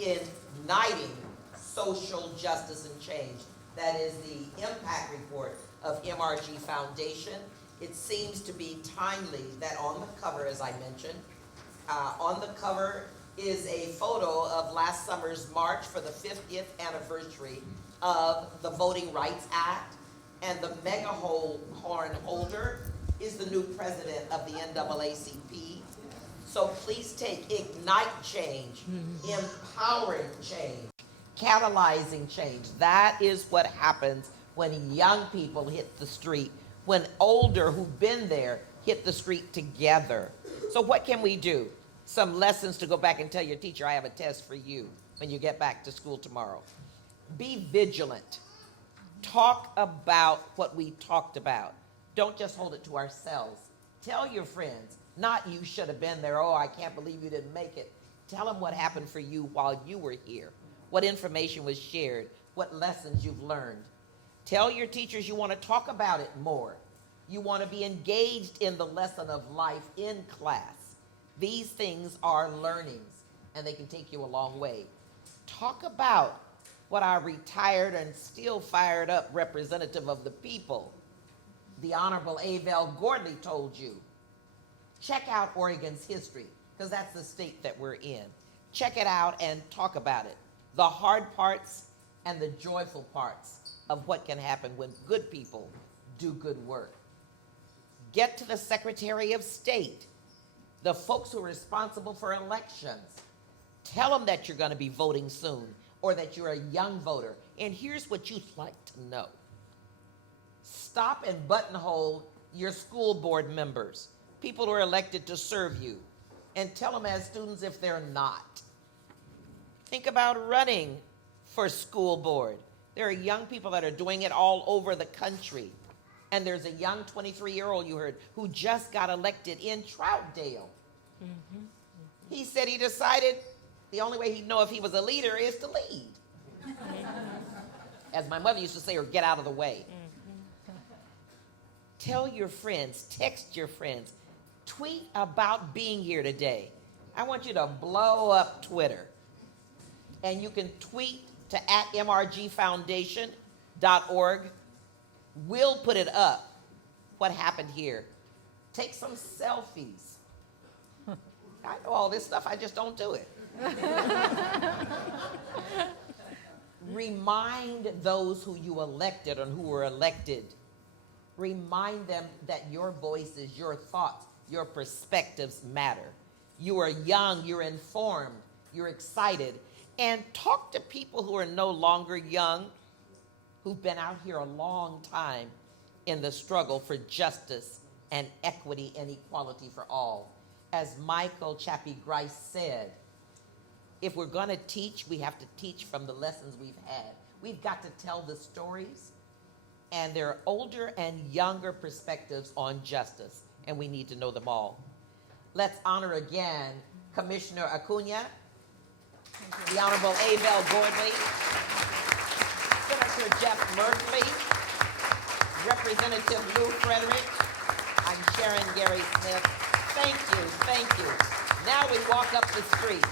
igniting social justice and change. That is the impact report of MRG Foundation. It seems to be timely that on the cover, as I mentioned, on the cover is a photo of last summer's march for the 50th anniversary of the Voting Rights Act, and the megaphone holder is the new president of the NAACP. So please take ignite change, empowering change, catalyzing change. That is what happens when young people hit the street, when older who've been there hit the street together. So what can we do? Some lessons to go back and tell your teacher, I have a test for you when you get back to school tomorrow. Be vigilant. Talk about what we talked about. Don't just hold it to ourselves. Tell your friends, not you should have been there, oh, I can't believe you didn't make it. Tell them what happened for you while you were here, what information was shared, what lessons you've learned. Tell your teachers you want to talk about it more. You want to be engaged in the lesson of life in class. These things are learnings, and they can take you a long way. Talk about what our retired and still fired up representative of the people, the Honorable Abel Gordley, told you. Check out Oregon's history, because that's the state that we're in. Check it out and talk about it. The hard parts and the joyful parts of what can happen when good people do good work. Get to the Secretary of State, the folks who are responsible for elections. Tell them that you're going to be voting soon, or that you're a young voter. And here's what you'd like to know. Stop and buttonhole your school board members, people who are elected to serve you, and tell them as students if they're not. Think about running for school board. There are young people that are doing it all over the country. And there's a young 23-year-old you heard who just got elected in Troutdale. Mm-hmm. He said he decided the only way he'd know if he was a leader is to lead. As my mother used to say, or get out of the way. Tell your friends, text your friends, tweet about being here today. I want you to blow up Twitter. And you can tweet to @mrgfoundation.org. We'll put it up, what happened here. Take some selfies. I know all this stuff, I just don't do it. Remind those who you elected and who were elected. Remind them that your voices, your thoughts, your perspectives matter. You are young, you're informed, you're excited. And talk to people who are no longer young, who've been out here a long time in the struggle for justice and equity and equality for all. As Michael Chappie Grice said, if we're going to teach, we have to teach from the lessons we've had. We've got to tell the stories, and there are older and younger perspectives on justice, and we need to know them all. Let's honor again Commissioner Acuna, the Honorable Abel Gordley, Senator Jeff Merkley, Representative Lou Frederick. I'm Sharon Gary Smith. Thank you, thank you. Now we walk up the street.